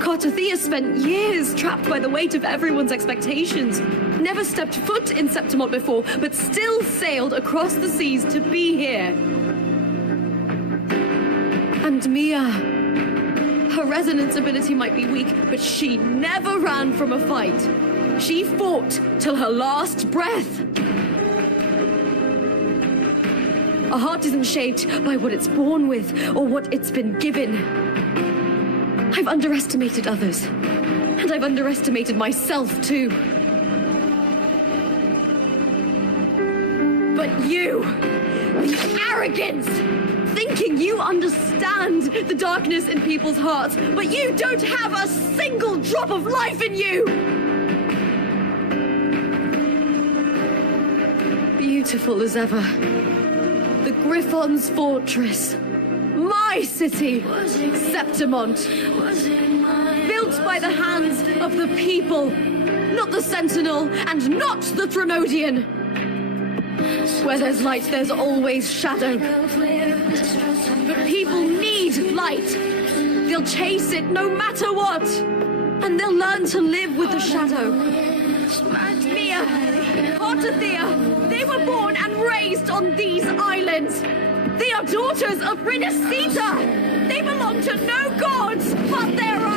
Cartothea spent years trapped by the weight of everyone's expectations. Never stepped foot in Septimont before, but still sailed across the seas to be here. And Mia, Her resonance ability might be weak, but she never ran from a fight. She fought till her last breath. A heart isn't shaped by what it's born with or what it's been given. I've underestimated others, and I've underestimated myself too. But you, the arrogance, thinking you understand the darkness in people's hearts, but you don't have a single drop of life in you! Beautiful as ever. The Griffon's fortress. My city, Septimont. Built by the hands of the people, not the Sentinel and not the Threnodian. Where there's light, there's always shadow. But people need light. They'll chase it no matter what. And they'll learn to live with the shadow. Mia, Hortathea, they were born and raised on these islands. They are daughters of Renacita. They belong to no gods but their own.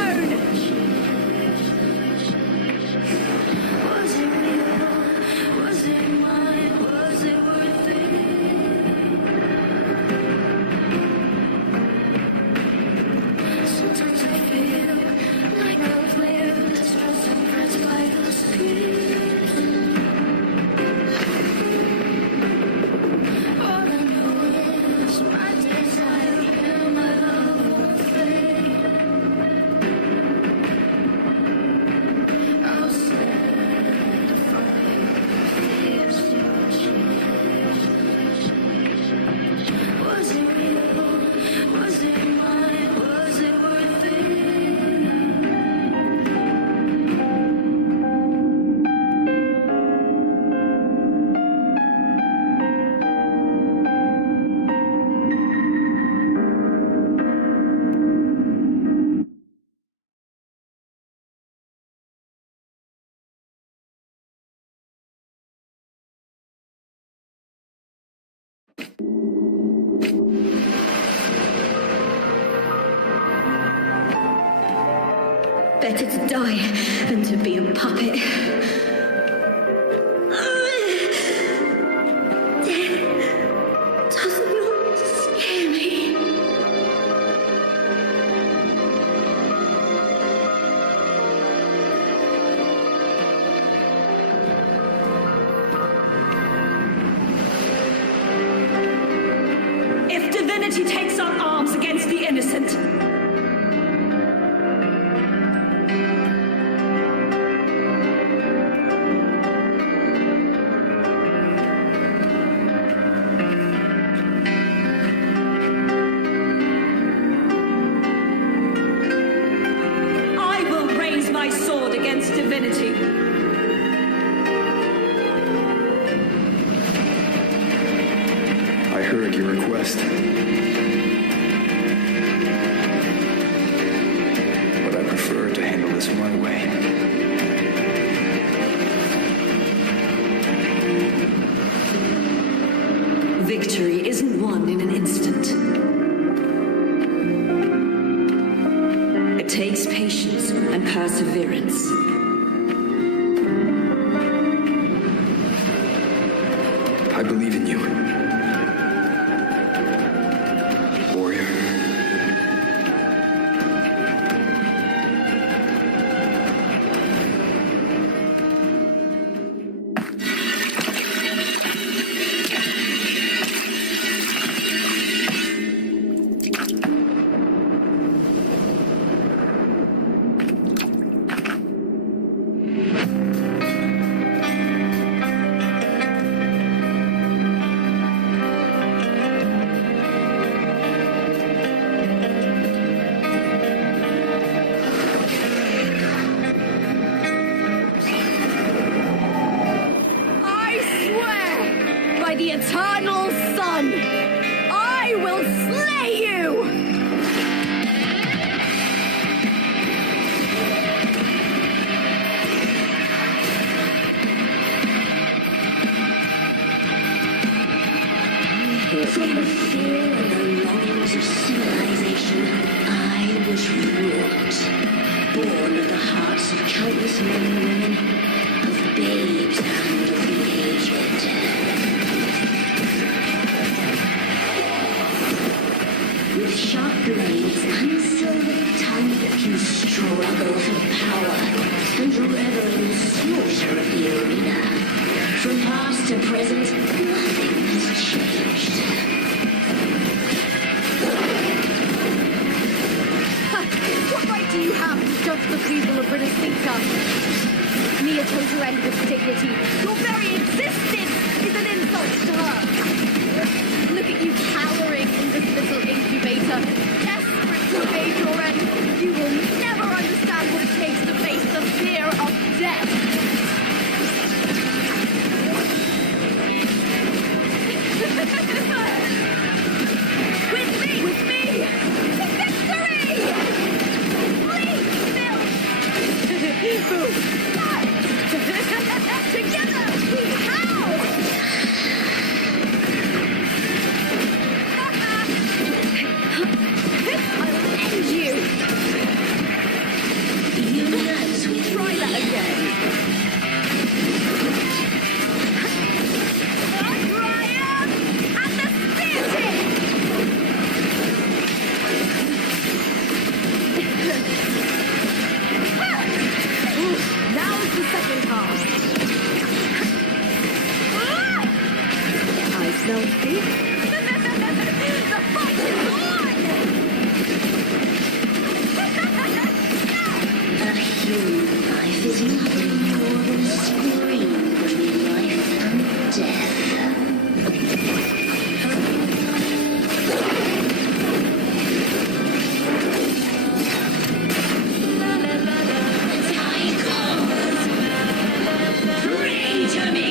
Better to die than to be a puppet. Death does not scare me. If divinity takes up arms against the innocent, divinity. I heard your request. But I prefer to handle this my way. Victory isn't won in an instant. It takes patience and perseverance. I believe in you. Warrior. present, nothing has changed. What right do you have to judge the people of Renacita? Mia chose to end with dignity. Your very existence is an insult to her. Look at you cowering in this little incubator, desperate to evade your end. You will never understand what it takes to face the fear of death. With me! With me! To victory! Please, Bill! Boom! Together we howl! I'll end you! Unite with Try that again. Brian! And the spear tip! Now's the second half. I smell fear. The fight is on! a human life is nothing more than a scream between life and death. Pray to me!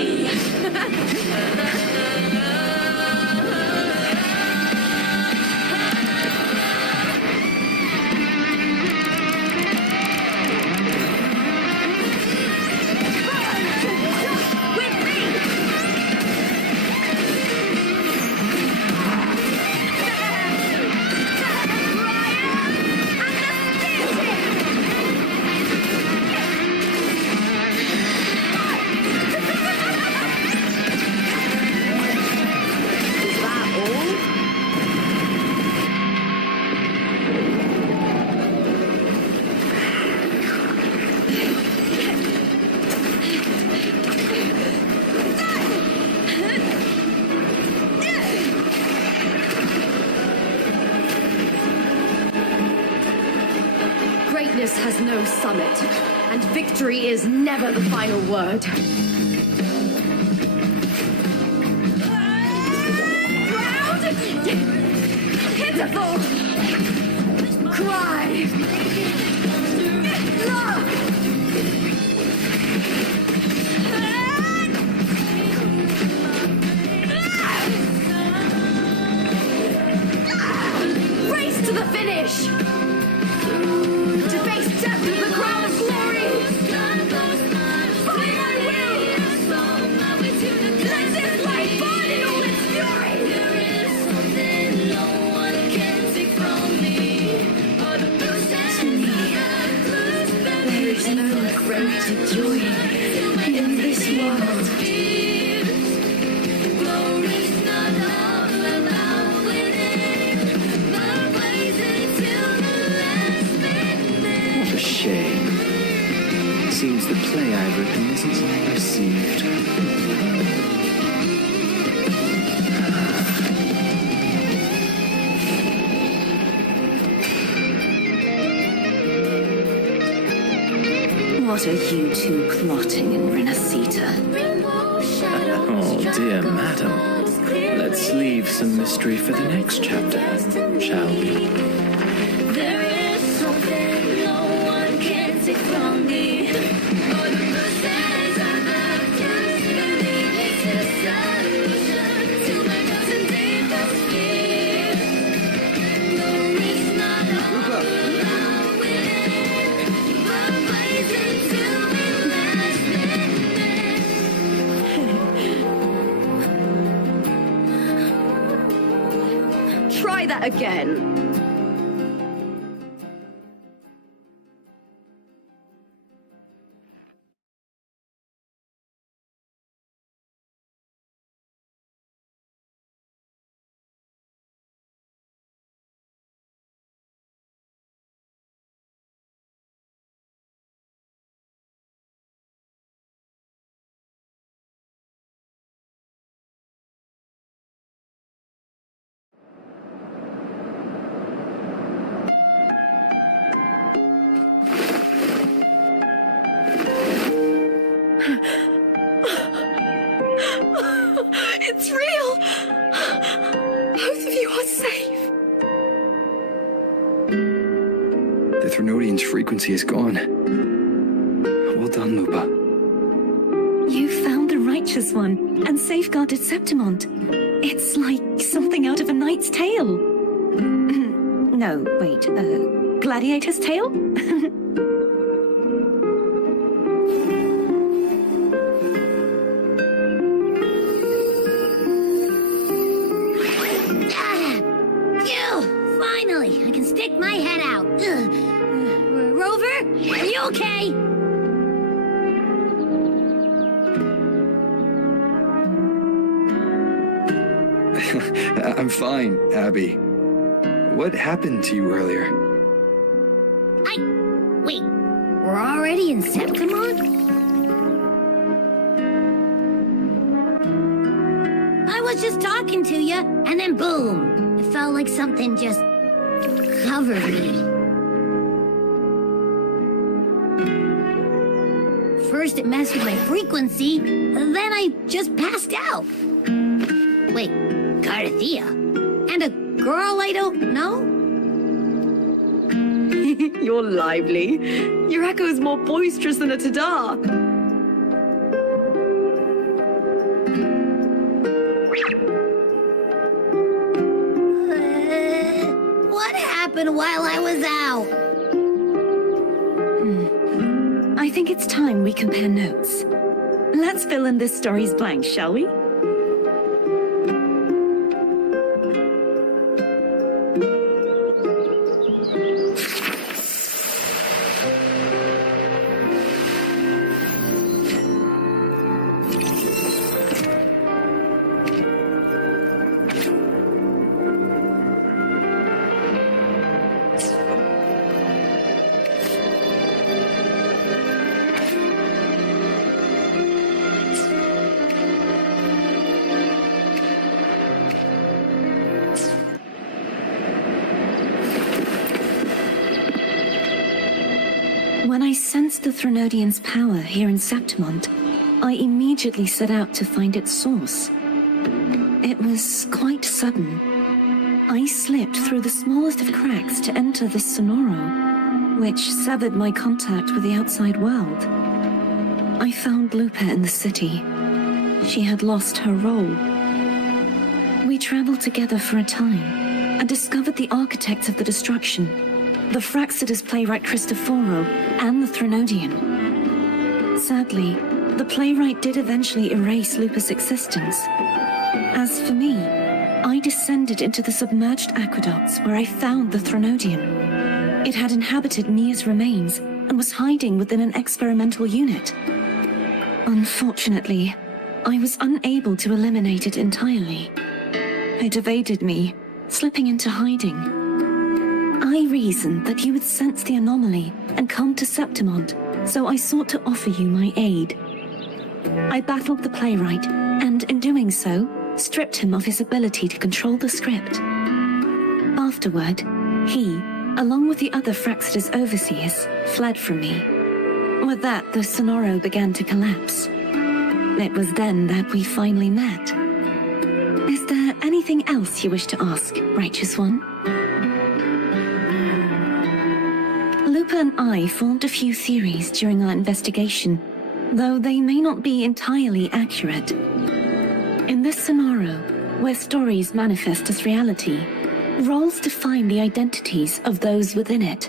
With me! Is that all? Greatness has no summit, and victory is never the final word. Proud, pitiful, cry, love. Race to the finish! To face death with the crown of glory! Follow my will! Let this light burn in all its fury! There is no greater joy in this world. What a shame. Seems the play I've written isn't well received. What are you two plotting in Renacita? Oh, dear madam. Let's leave some mystery for the next chapter, shall we? There is something no one can take from me. All the process of the destiny is a solution to my most deepest fear. There is not all about winning, but blazing to me last minute. Try that again. It's real! Both of you are safe. The Threnodian's frequency is gone. Well done, Lupa. You found the righteous one and safeguarded Septimont. It's like something out of a knight's tale. No, wait, gladiator's tale? Finally, I can stick my head out. Rover, are you okay? I'm fine, Abby. What happened to you earlier? Wait, we're already in Septimont? I was just talking to you, and then boom! It felt like something just covered me. First it messed with my frequency, then I just passed out. Wait, Carthea? And a girl I don't know? You're lively. Your echo's more boisterous than a Tadar. What happened while I was out? I think it's time we compare notes. Let's fill in this story's blanks, shall we? When I sensed the Threnodian's power here in Septimont, I immediately set out to find its source. It was quite sudden. I slipped through the smallest of cracks to enter this Sonoro, which severed my contact with the outside world. I found Lupa in the city. She had lost her role. We traveled together for a time and discovered the architects of the destruction, the Fraxidus playwright Cristoforo and the Threnodian. Sadly, the playwright did eventually erase Lupa's existence. As for me, I descended into the submerged aqueducts where I found the Threnodian. It had inhabited Mia's remains and was hiding within an experimental unit. Unfortunately, I was unable to eliminate it entirely. It evaded me, slipping into hiding. I reasoned that you would sense the anomaly and come to Septimont, so I sought to offer you my aid. I battled the playwright, and in doing so, stripped him of his ability to control the script. Afterward, he, along with the other Fraxidus overseers, fled from me. With that, the Sonoro began to collapse. It was then that we finally met. Is there anything else you wish to ask, Righteous One? Lupa and I formed a few theories during our investigation, though they may not be entirely accurate. In this Sonoro, where stories manifest as reality, roles define the identities of those within it.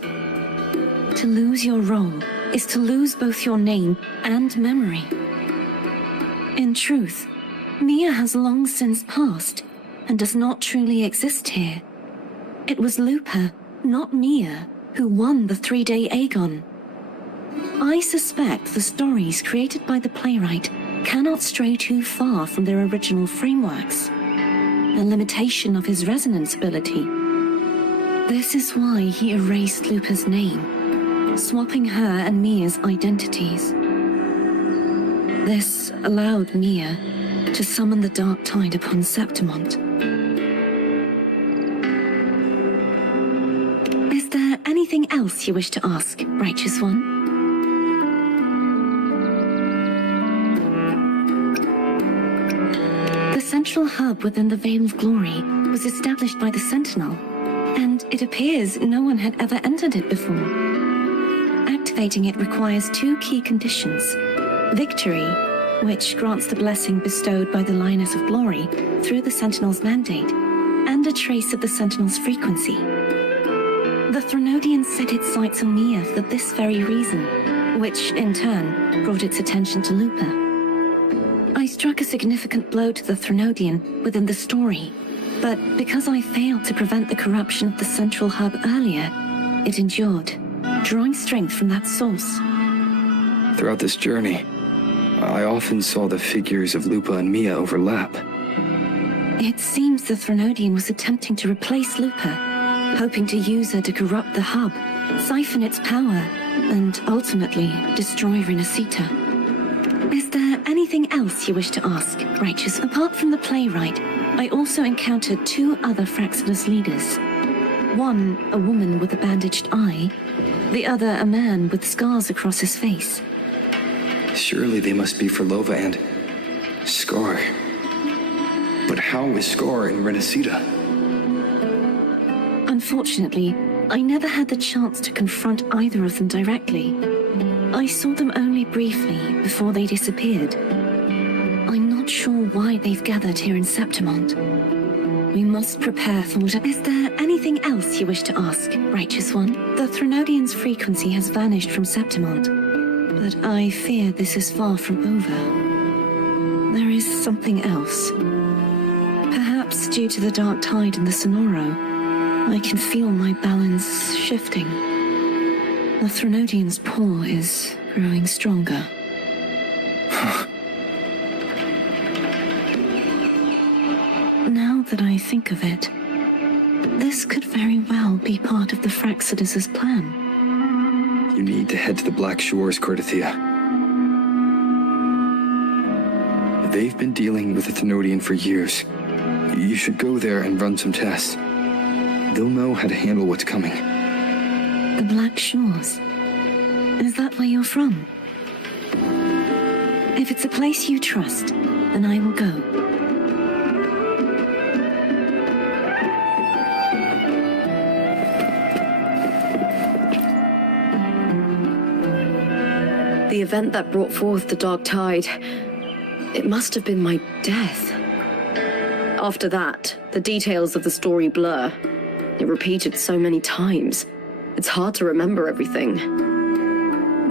To lose your role is to lose both your name and memory. In truth, Mia has long since passed and does not truly exist here. It was Lupa, not Mia, who won the 3-day Aegon. I suspect the stories created by the playwright cannot stray too far from their original frameworks, a limitation of his resonance ability. This is why he erased Lupa's name, swapping her and Mia's identities. This allowed Mia to summon the Dark Tide upon Septimont. Is there anything else you wish to ask, Righteous One? The central hub within the Veil of Glory was established by the Sentinel, and it appears no one had ever entered it before. Activating it requires two key conditions: victory, which grants the blessing bestowed by the Lioness of Glory through the Sentinel's mandate, and a trace of the Sentinel's frequency. The Threnodian set its sights on Mia for this very reason, which, in turn, brought its attention to Lupa. I struck a significant blow to the Threnodian within the story, but because I failed to prevent the corruption of the central hub earlier, it endured, drawing strength from that source. Throughout this journey, I often saw the figures of Lupa and Mia overlap. It seems the Threnodian was attempting to replace Lupa, hoping to use her to corrupt the hub, siphon its power, and ultimately destroy Renacita. Is there anything else you wish to ask, Righteous? Apart from the playwright, I also encountered two other Fraxidus leaders. One, a woman with a bandaged eye, the other a man with scars across his face. Surely they must be Forlova and Scar. But how is Scar in Renacita? Unfortunately, I never had the chance to confront either of them directly. I saw them only briefly before they disappeared. I'm not sure why they've gathered here in Septimont. We must prepare for what... Is there anything else you wish to ask, Righteous One? The Threnodian's frequency has vanished from Septimont, but I fear this is far from over. There is something else. Perhaps due to the dark tide in the Sonoro, I can feel my balance shifting. The Threnodian's paw is growing stronger. Now that I think of it, this could very well be part of the Fraxidus' plan. You need to head to the Black Shores, Cardathia. They've been dealing with the Thenodian for years. You should go there and run some tests. They'll know how to handle what's coming. The Black Shores? Is that where you're from? If it's a place you trust, then I will go. The event that brought forth the dark tide, it must have been my death. After that, the details of the story blur. It repeated so many times. It's hard to remember everything.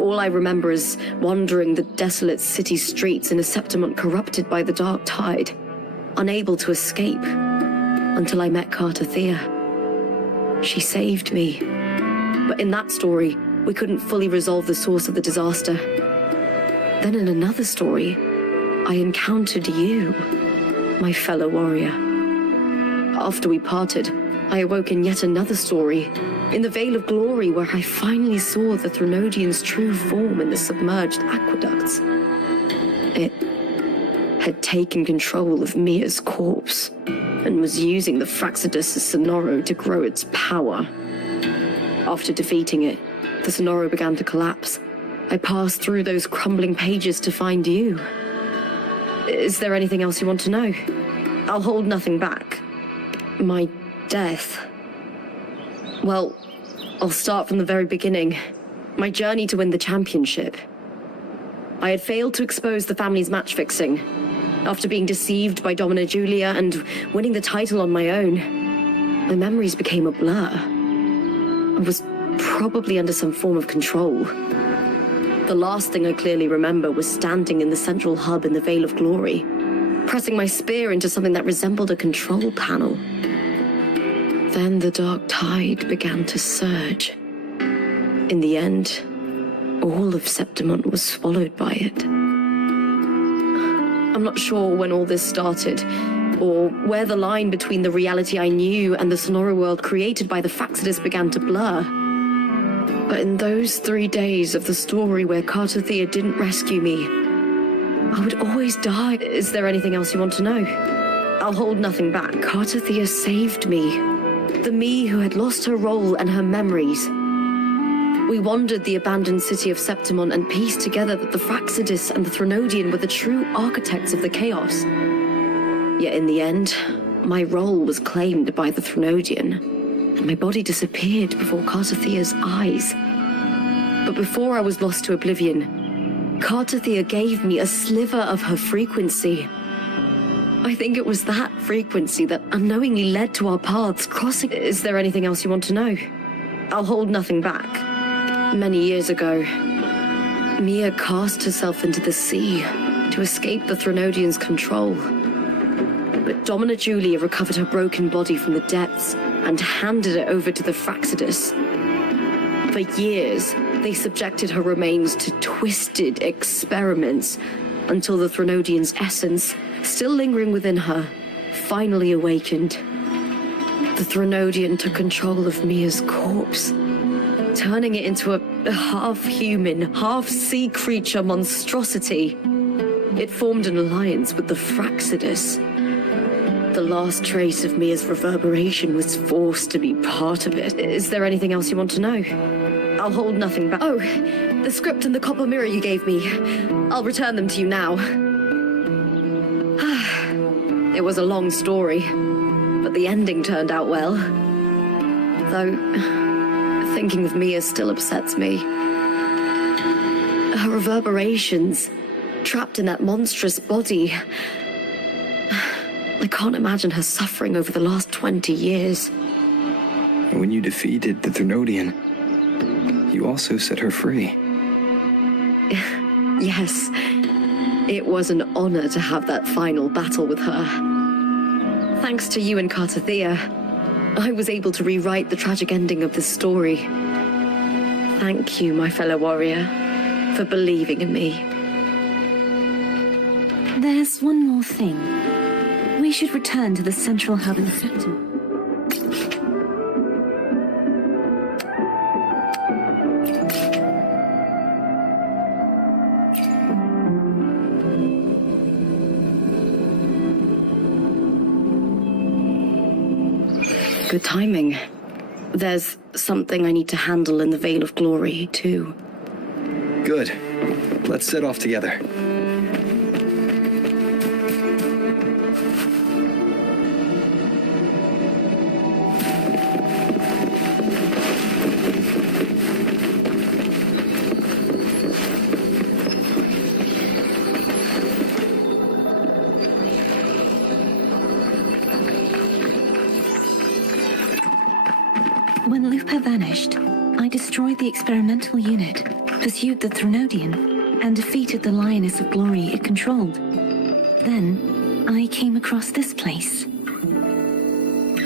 All I remember is wandering the desolate city streets in a Septimont corrupted by the dark tide, unable to escape, until I met Cardathia. She saved me. But in that story, we couldn't fully resolve the source of the disaster. Then in another story, I encountered you, my fellow warrior. After we parted, I awoke in yet another story, in the Veil of Glory, where I finally saw the Threnodian's true form in the submerged aqueducts. It had taken control of Mia's corpse, and was using the Fraxidus' Sonoro to grow its power. After defeating it, the Sonoro began to collapse. I passed through those crumbling pages to find you. Is there anything else you want to know? I'll hold nothing back. My death. Well, I'll start from the very beginning. My journey to win the championship. I had failed to expose the family's match-fixing. After being deceived by Domina Julia and winning the title on my own, my memories became a blur. I was probably under some form of control. The last thing I clearly remember was standing in the central hub in the Veil of Glory, pressing my spear into something that resembled a control panel. Then the dark tide began to surge. In the end, all of Septimont was swallowed by it. I'm not sure when all this started, or where the line between the reality I knew and the Sonoro world created by the Fraxidus began to blur. But in those 3 days of the story where Cardathia didn't rescue me, I would always die. Is there anything else you want to know? I'll hold nothing back. Cardathia saved me. The me who had lost her role and her memories. We wandered the abandoned city of Septimont and pieced together that the Fraxidus and the Threnodian were the true architects of the chaos. Yet in the end, my role was claimed by the Threnodian, and my body disappeared before Cartathea's eyes. But before I was lost to oblivion, Cartathea gave me a sliver of her frequency. I think it was that frequency that unknowingly led to our paths crossing. Is there anything else you want to know? I'll hold nothing back. Many years ago, Mia cast herself into the sea to escape the Threnodian's control. But Domina Julia recovered her broken body from the depths and handed it over to the Fraxidus. For years, they subjected her remains to twisted experiments until the Threnodian's essence, still lingering within her, finally awakened. The Threnodian took control of Mia's corpse, turning it into a half-human, half-sea creature monstrosity. It formed an alliance with the Fraxidus. The last trace of Mia's reverberation was forced to be part of it. Is there anything else you want to know? I'll hold nothing back. Oh, the script and the copper mirror you gave me. I'll return them to you now. It was a long story, but the ending turned out well. Though, thinking of Mia still upsets me. Her reverberations, trapped in that monstrous body. I can't imagine her suffering over the last 20 years. When you defeated the Threnodian, you also set her free. Yes. It was an honor to have that final battle with her. Thanks to you and Cartathea, I was able to rewrite the tragic ending of this story. Thank you, my fellow warrior, for believing in me. There's one more thing. We should return to the central hub in the septum. Good timing. There's something I need to handle in the Veil of Glory, too. Good. Let's set off together. When Lupa vanished, I destroyed the experimental unit, pursued the Threnodian, and defeated the Lioness of Glory it controlled. Then, I came across this place.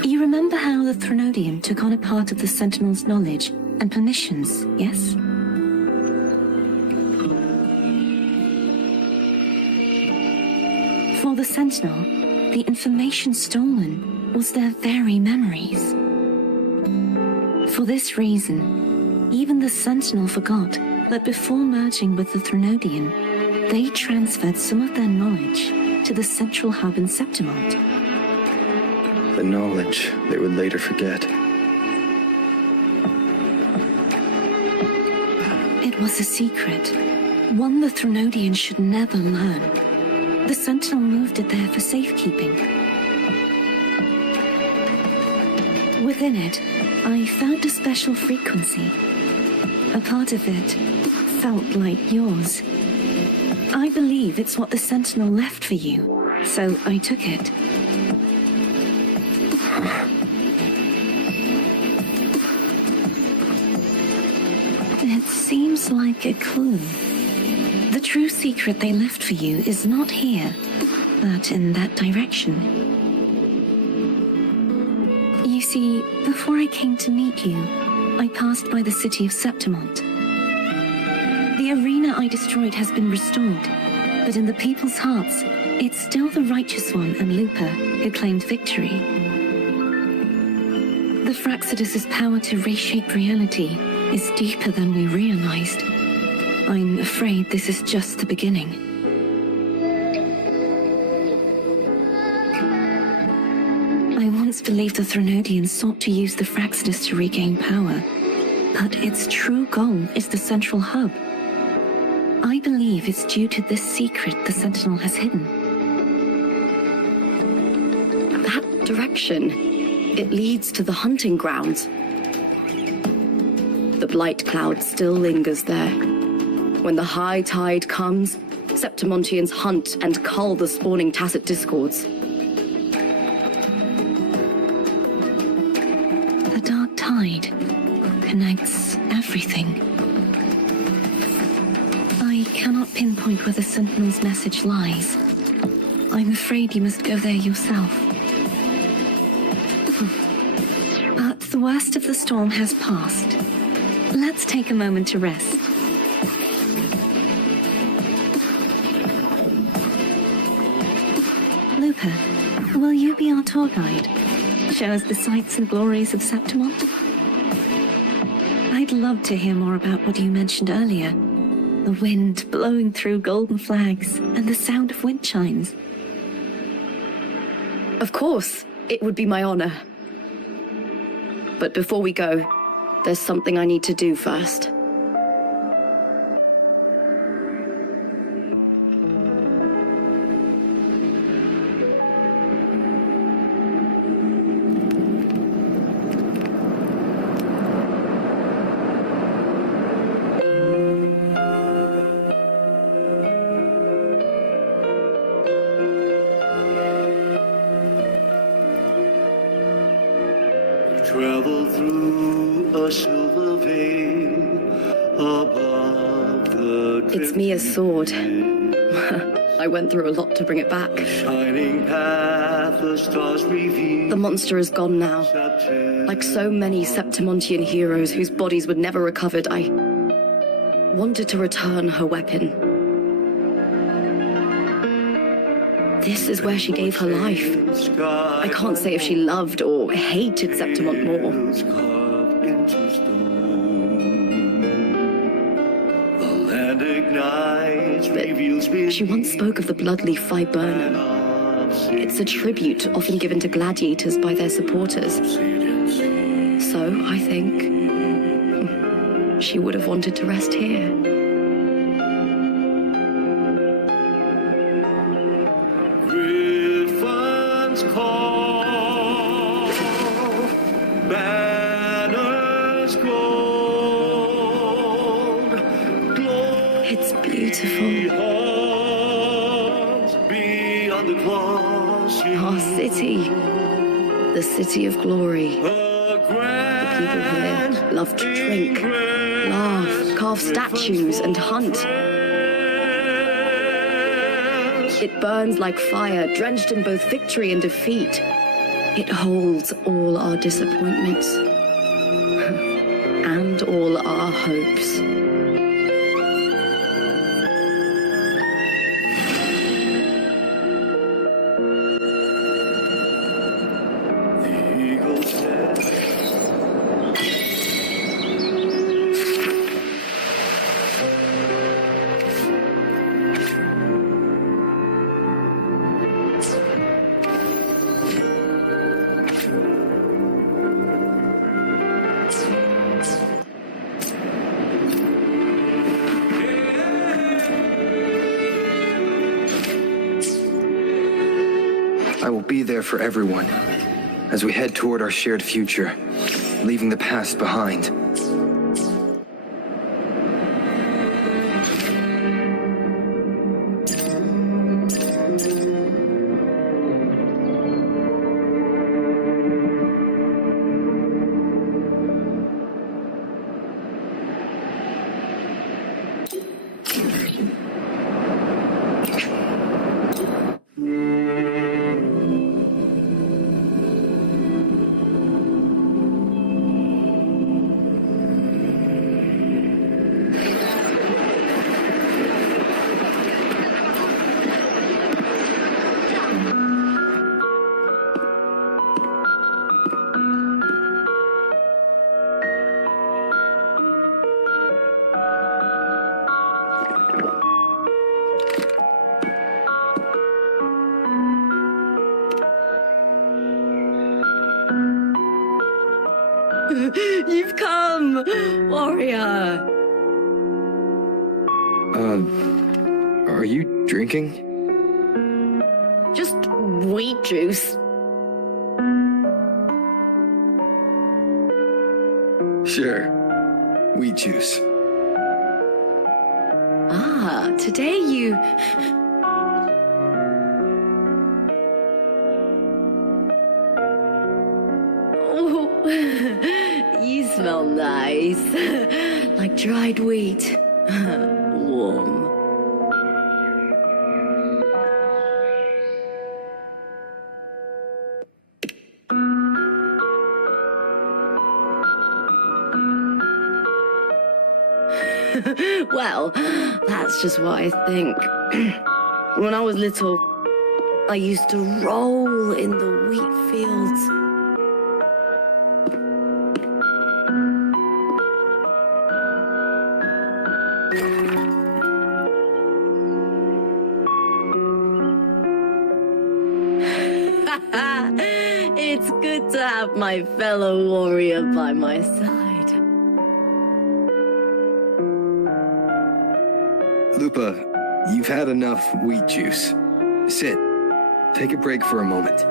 You remember how the Threnodian took on a part of the Sentinel's knowledge and permissions, yes? For the Sentinel, the information stolen was their very memories. For this reason, even the Sentinel forgot that before merging with the Threnodian, they transferred some of their knowledge to the central hub in Septimont. The knowledge they would later forget. It was a secret, one the Threnodian should never learn. The Sentinel moved it there for safekeeping. Within it, I found a special frequency. A part of it felt like yours. I believe it's what the Sentinel left for you, so I took it. It seems like a clue. The true secret they left for you is not here, but in that direction. You see, before I came to meet you, I passed by the city of Septimont. The arena I destroyed has been restored, but in the people's hearts, it's still the Righteous One and Lupa who claimed victory. The Fraxidus' power to reshape reality is deeper than we realized. I'm afraid this is just the beginning. I once believed the Threnodians sought to use the Fraxidus to regain power, but its true goal is the central hub. I believe it's due to this secret the Sentinel has hidden. direction. It leads to the hunting grounds. The blight cloud still lingers there. When the high tide comes, Septimontians hunt and cull the spawning Tacet discords. The dark tide connects everything. I cannot pinpoint where the Sentinel's message lies. I'm afraid you must go there yourself. But the worst of the storm has passed. Let's take a moment to rest. Lupa, will you be our tour guide? Show us the sights and glories of Septimont? I'd love to hear more about what you mentioned earlier. The wind blowing through golden flags and the sound of wind chimes. Of course, it would be my honor. But before we go, there's something I need to do first. Travel through a silver veil above the It's Mia's sword. I went through a lot to bring it back. shining path, the stars reveal. The monster is gone now. Like so many Septimontian heroes whose bodies were never recovered, I wanted to return her weapon. This is where she gave her life. I can't say if she loved or hated Septimont more. Carved into stone. The land ignites, reveals She once spoke of the bloodleaf viburnum. It's a tribute often given to gladiators by their supporters. So, I think, she would have wanted to rest here. Griffins call, banners gold, glory It's beautiful. haunts beyond the cross. Our city. The city of glory. The people here love to drink, laugh, carve statues, and hunt. It burns like fire, drenched in both victory and defeat. It holds all our disappointments and all our hopes. The eagle said, I will be there for everyone as we head toward our shared future, leaving the past behind. You've come, warrior. Are you drinking? Just wheat juice. Sure. Wheat juice. Ah, today you... Oh, you smell nice. Like dried wheat. Warm. Well, that's just what I think. When I was little, I used to roll in the wheat fields. It's good to have my fellow warrior by my side. Lupa, you've had enough wheat juice. Sit. Take a break for a moment.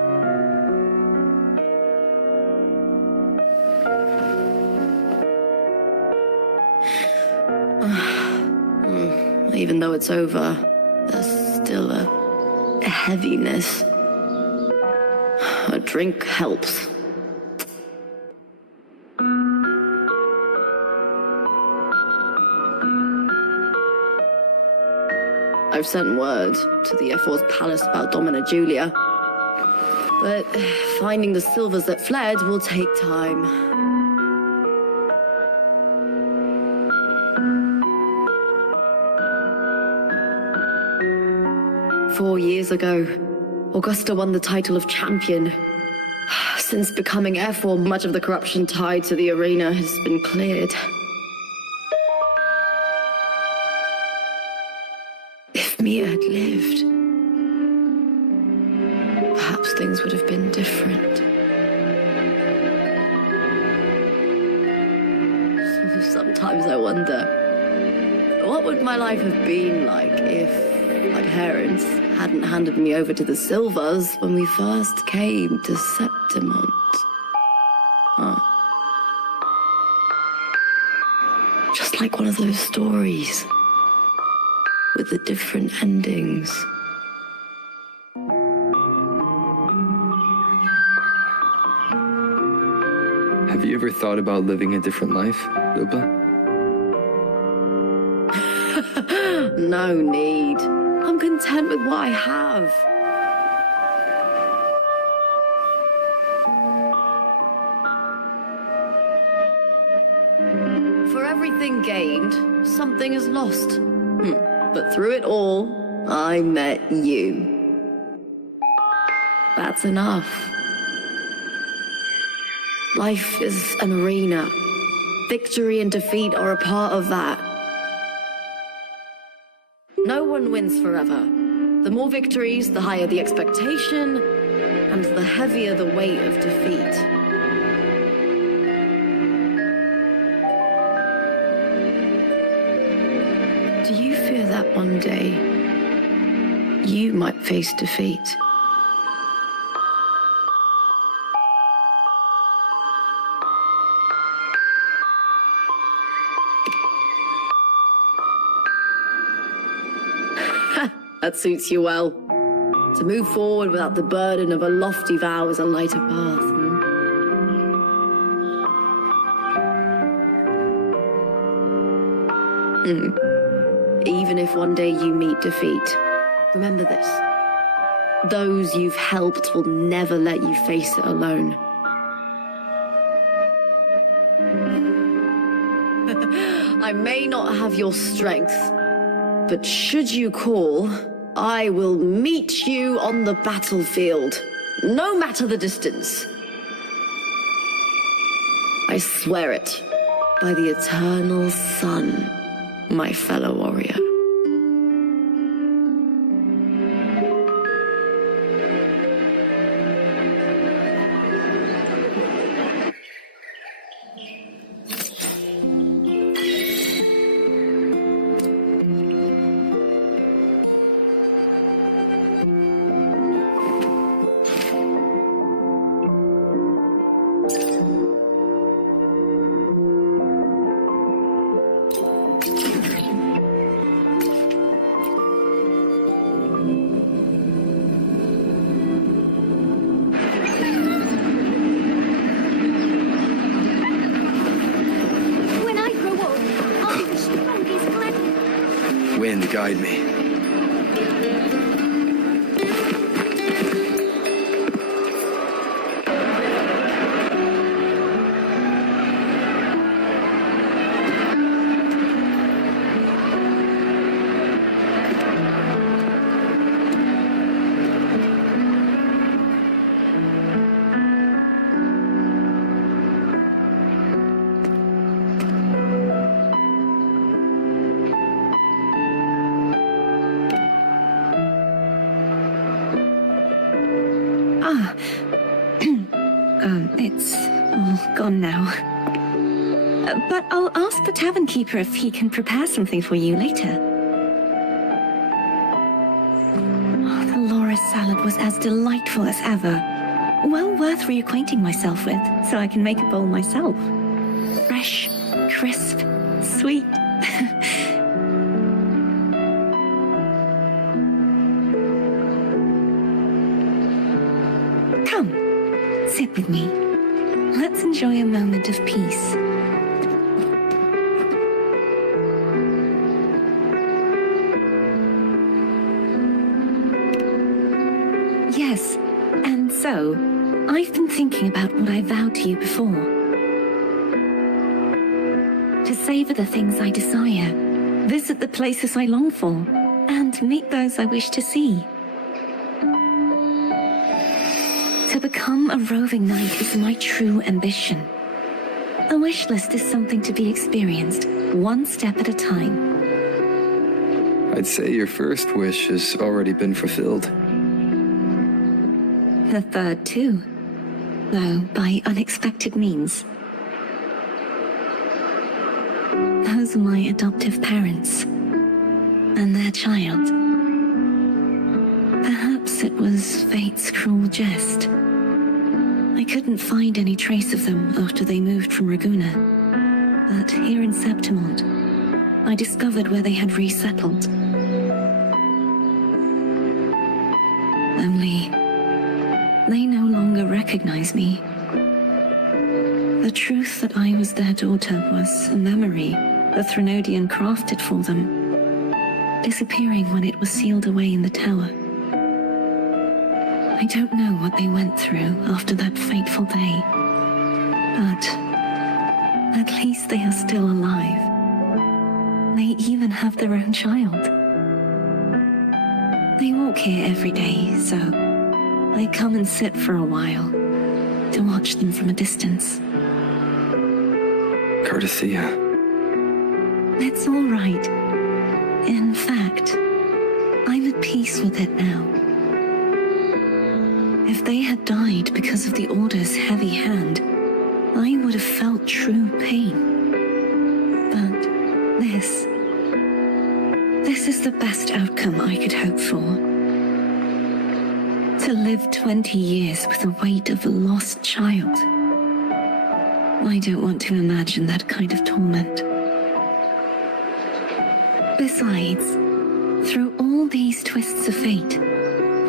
Even though it's over, there's still a heaviness. A drink helps. I've sent word to the F4's palace about Domina Julia, but finding the silvers that fled will take time. Four years ago, Augusta won the title of champion. Since becoming F4, much of the corruption tied to the arena has been cleared. If Mia had lived, perhaps things would have been different. Sometimes I wonder, what would my life have been like if my parents hadn't handed me over to the Silvers when we first came to Septimont? Just like one of those stories with the different endings. Have you ever thought about living a different life, Lupa? No need. I'm content with what I have. For everything gained, something is lost. But through it all, I met you. That's enough. Life is an arena. Victory and defeat are a part of that. No one wins forever. The more victories, the higher the expectation, and the heavier the weight of defeat. Do you fear that one day you might face defeat? That suits you well. To move forward without the burden of a lofty vow is a lighter path. Even if one day you meet defeat, remember this. Those you've helped will never let you face it alone. I may not have your strength, but should you call, I will meet you on the battlefield, no matter the distance. I swear it by the eternal sun, my fellow warrior. guide me. It's all gone now. But I'll ask the tavern keeper if he can prepare something for you later. Oh, the Laura's salad was as delightful as ever. Well worth reacquainting myself with, so I can make a bowl myself. Fresh, crisp, sweet. Come, sit with me. Let's enjoy a moment of peace. Yes, and so, I've been thinking about what I vowed to you before. To savor the things I desire, visit the places I long for, and meet those I wish to see. To become a roving knight is my true ambition. A wish list is something to be experienced, one step at a time. I'd say your first wish has already been fulfilled. The third too, though by unexpected means. Those are my adoptive parents, and their child. Perhaps it was fate's cruel jest. I couldn't find any trace of them after they moved from Raguna. But here in Septimont, I discovered where they had resettled. Only, they no longer recognize me. The truth that I was their daughter was a memory the Threnodian crafted for them, disappearing when it was sealed away in the tower. I don't know what they went through after that fateful day, but at least they are still alive. They even have their own child. They walk here every day, so I come and sit for a while to watch them from a distance. Cardathia. It's all right. In fact, I'm at peace with it now. If they had died because of the Order's heavy hand, I would have felt true pain. But this is the best outcome I could hope for. To live 20 years with the weight of a lost child. I don't want to imagine that kind of torment. Besides, through all these twists of fate,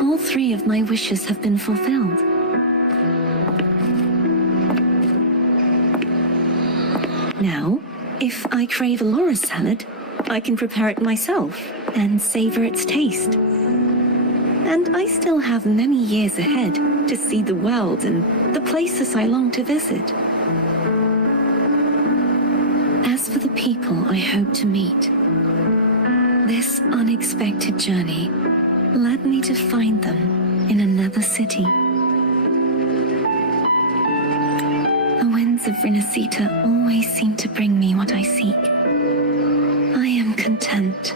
all three of my wishes have been fulfilled. Now, if I crave a Laura's salad, I can prepare it myself and savor its taste. And I still have many years ahead to see the world and the places I long to visit. As for the people I hope to meet, this unexpected journey led me to find them in another city. The winds of Rinasita always seem to bring me what I seek. I am content.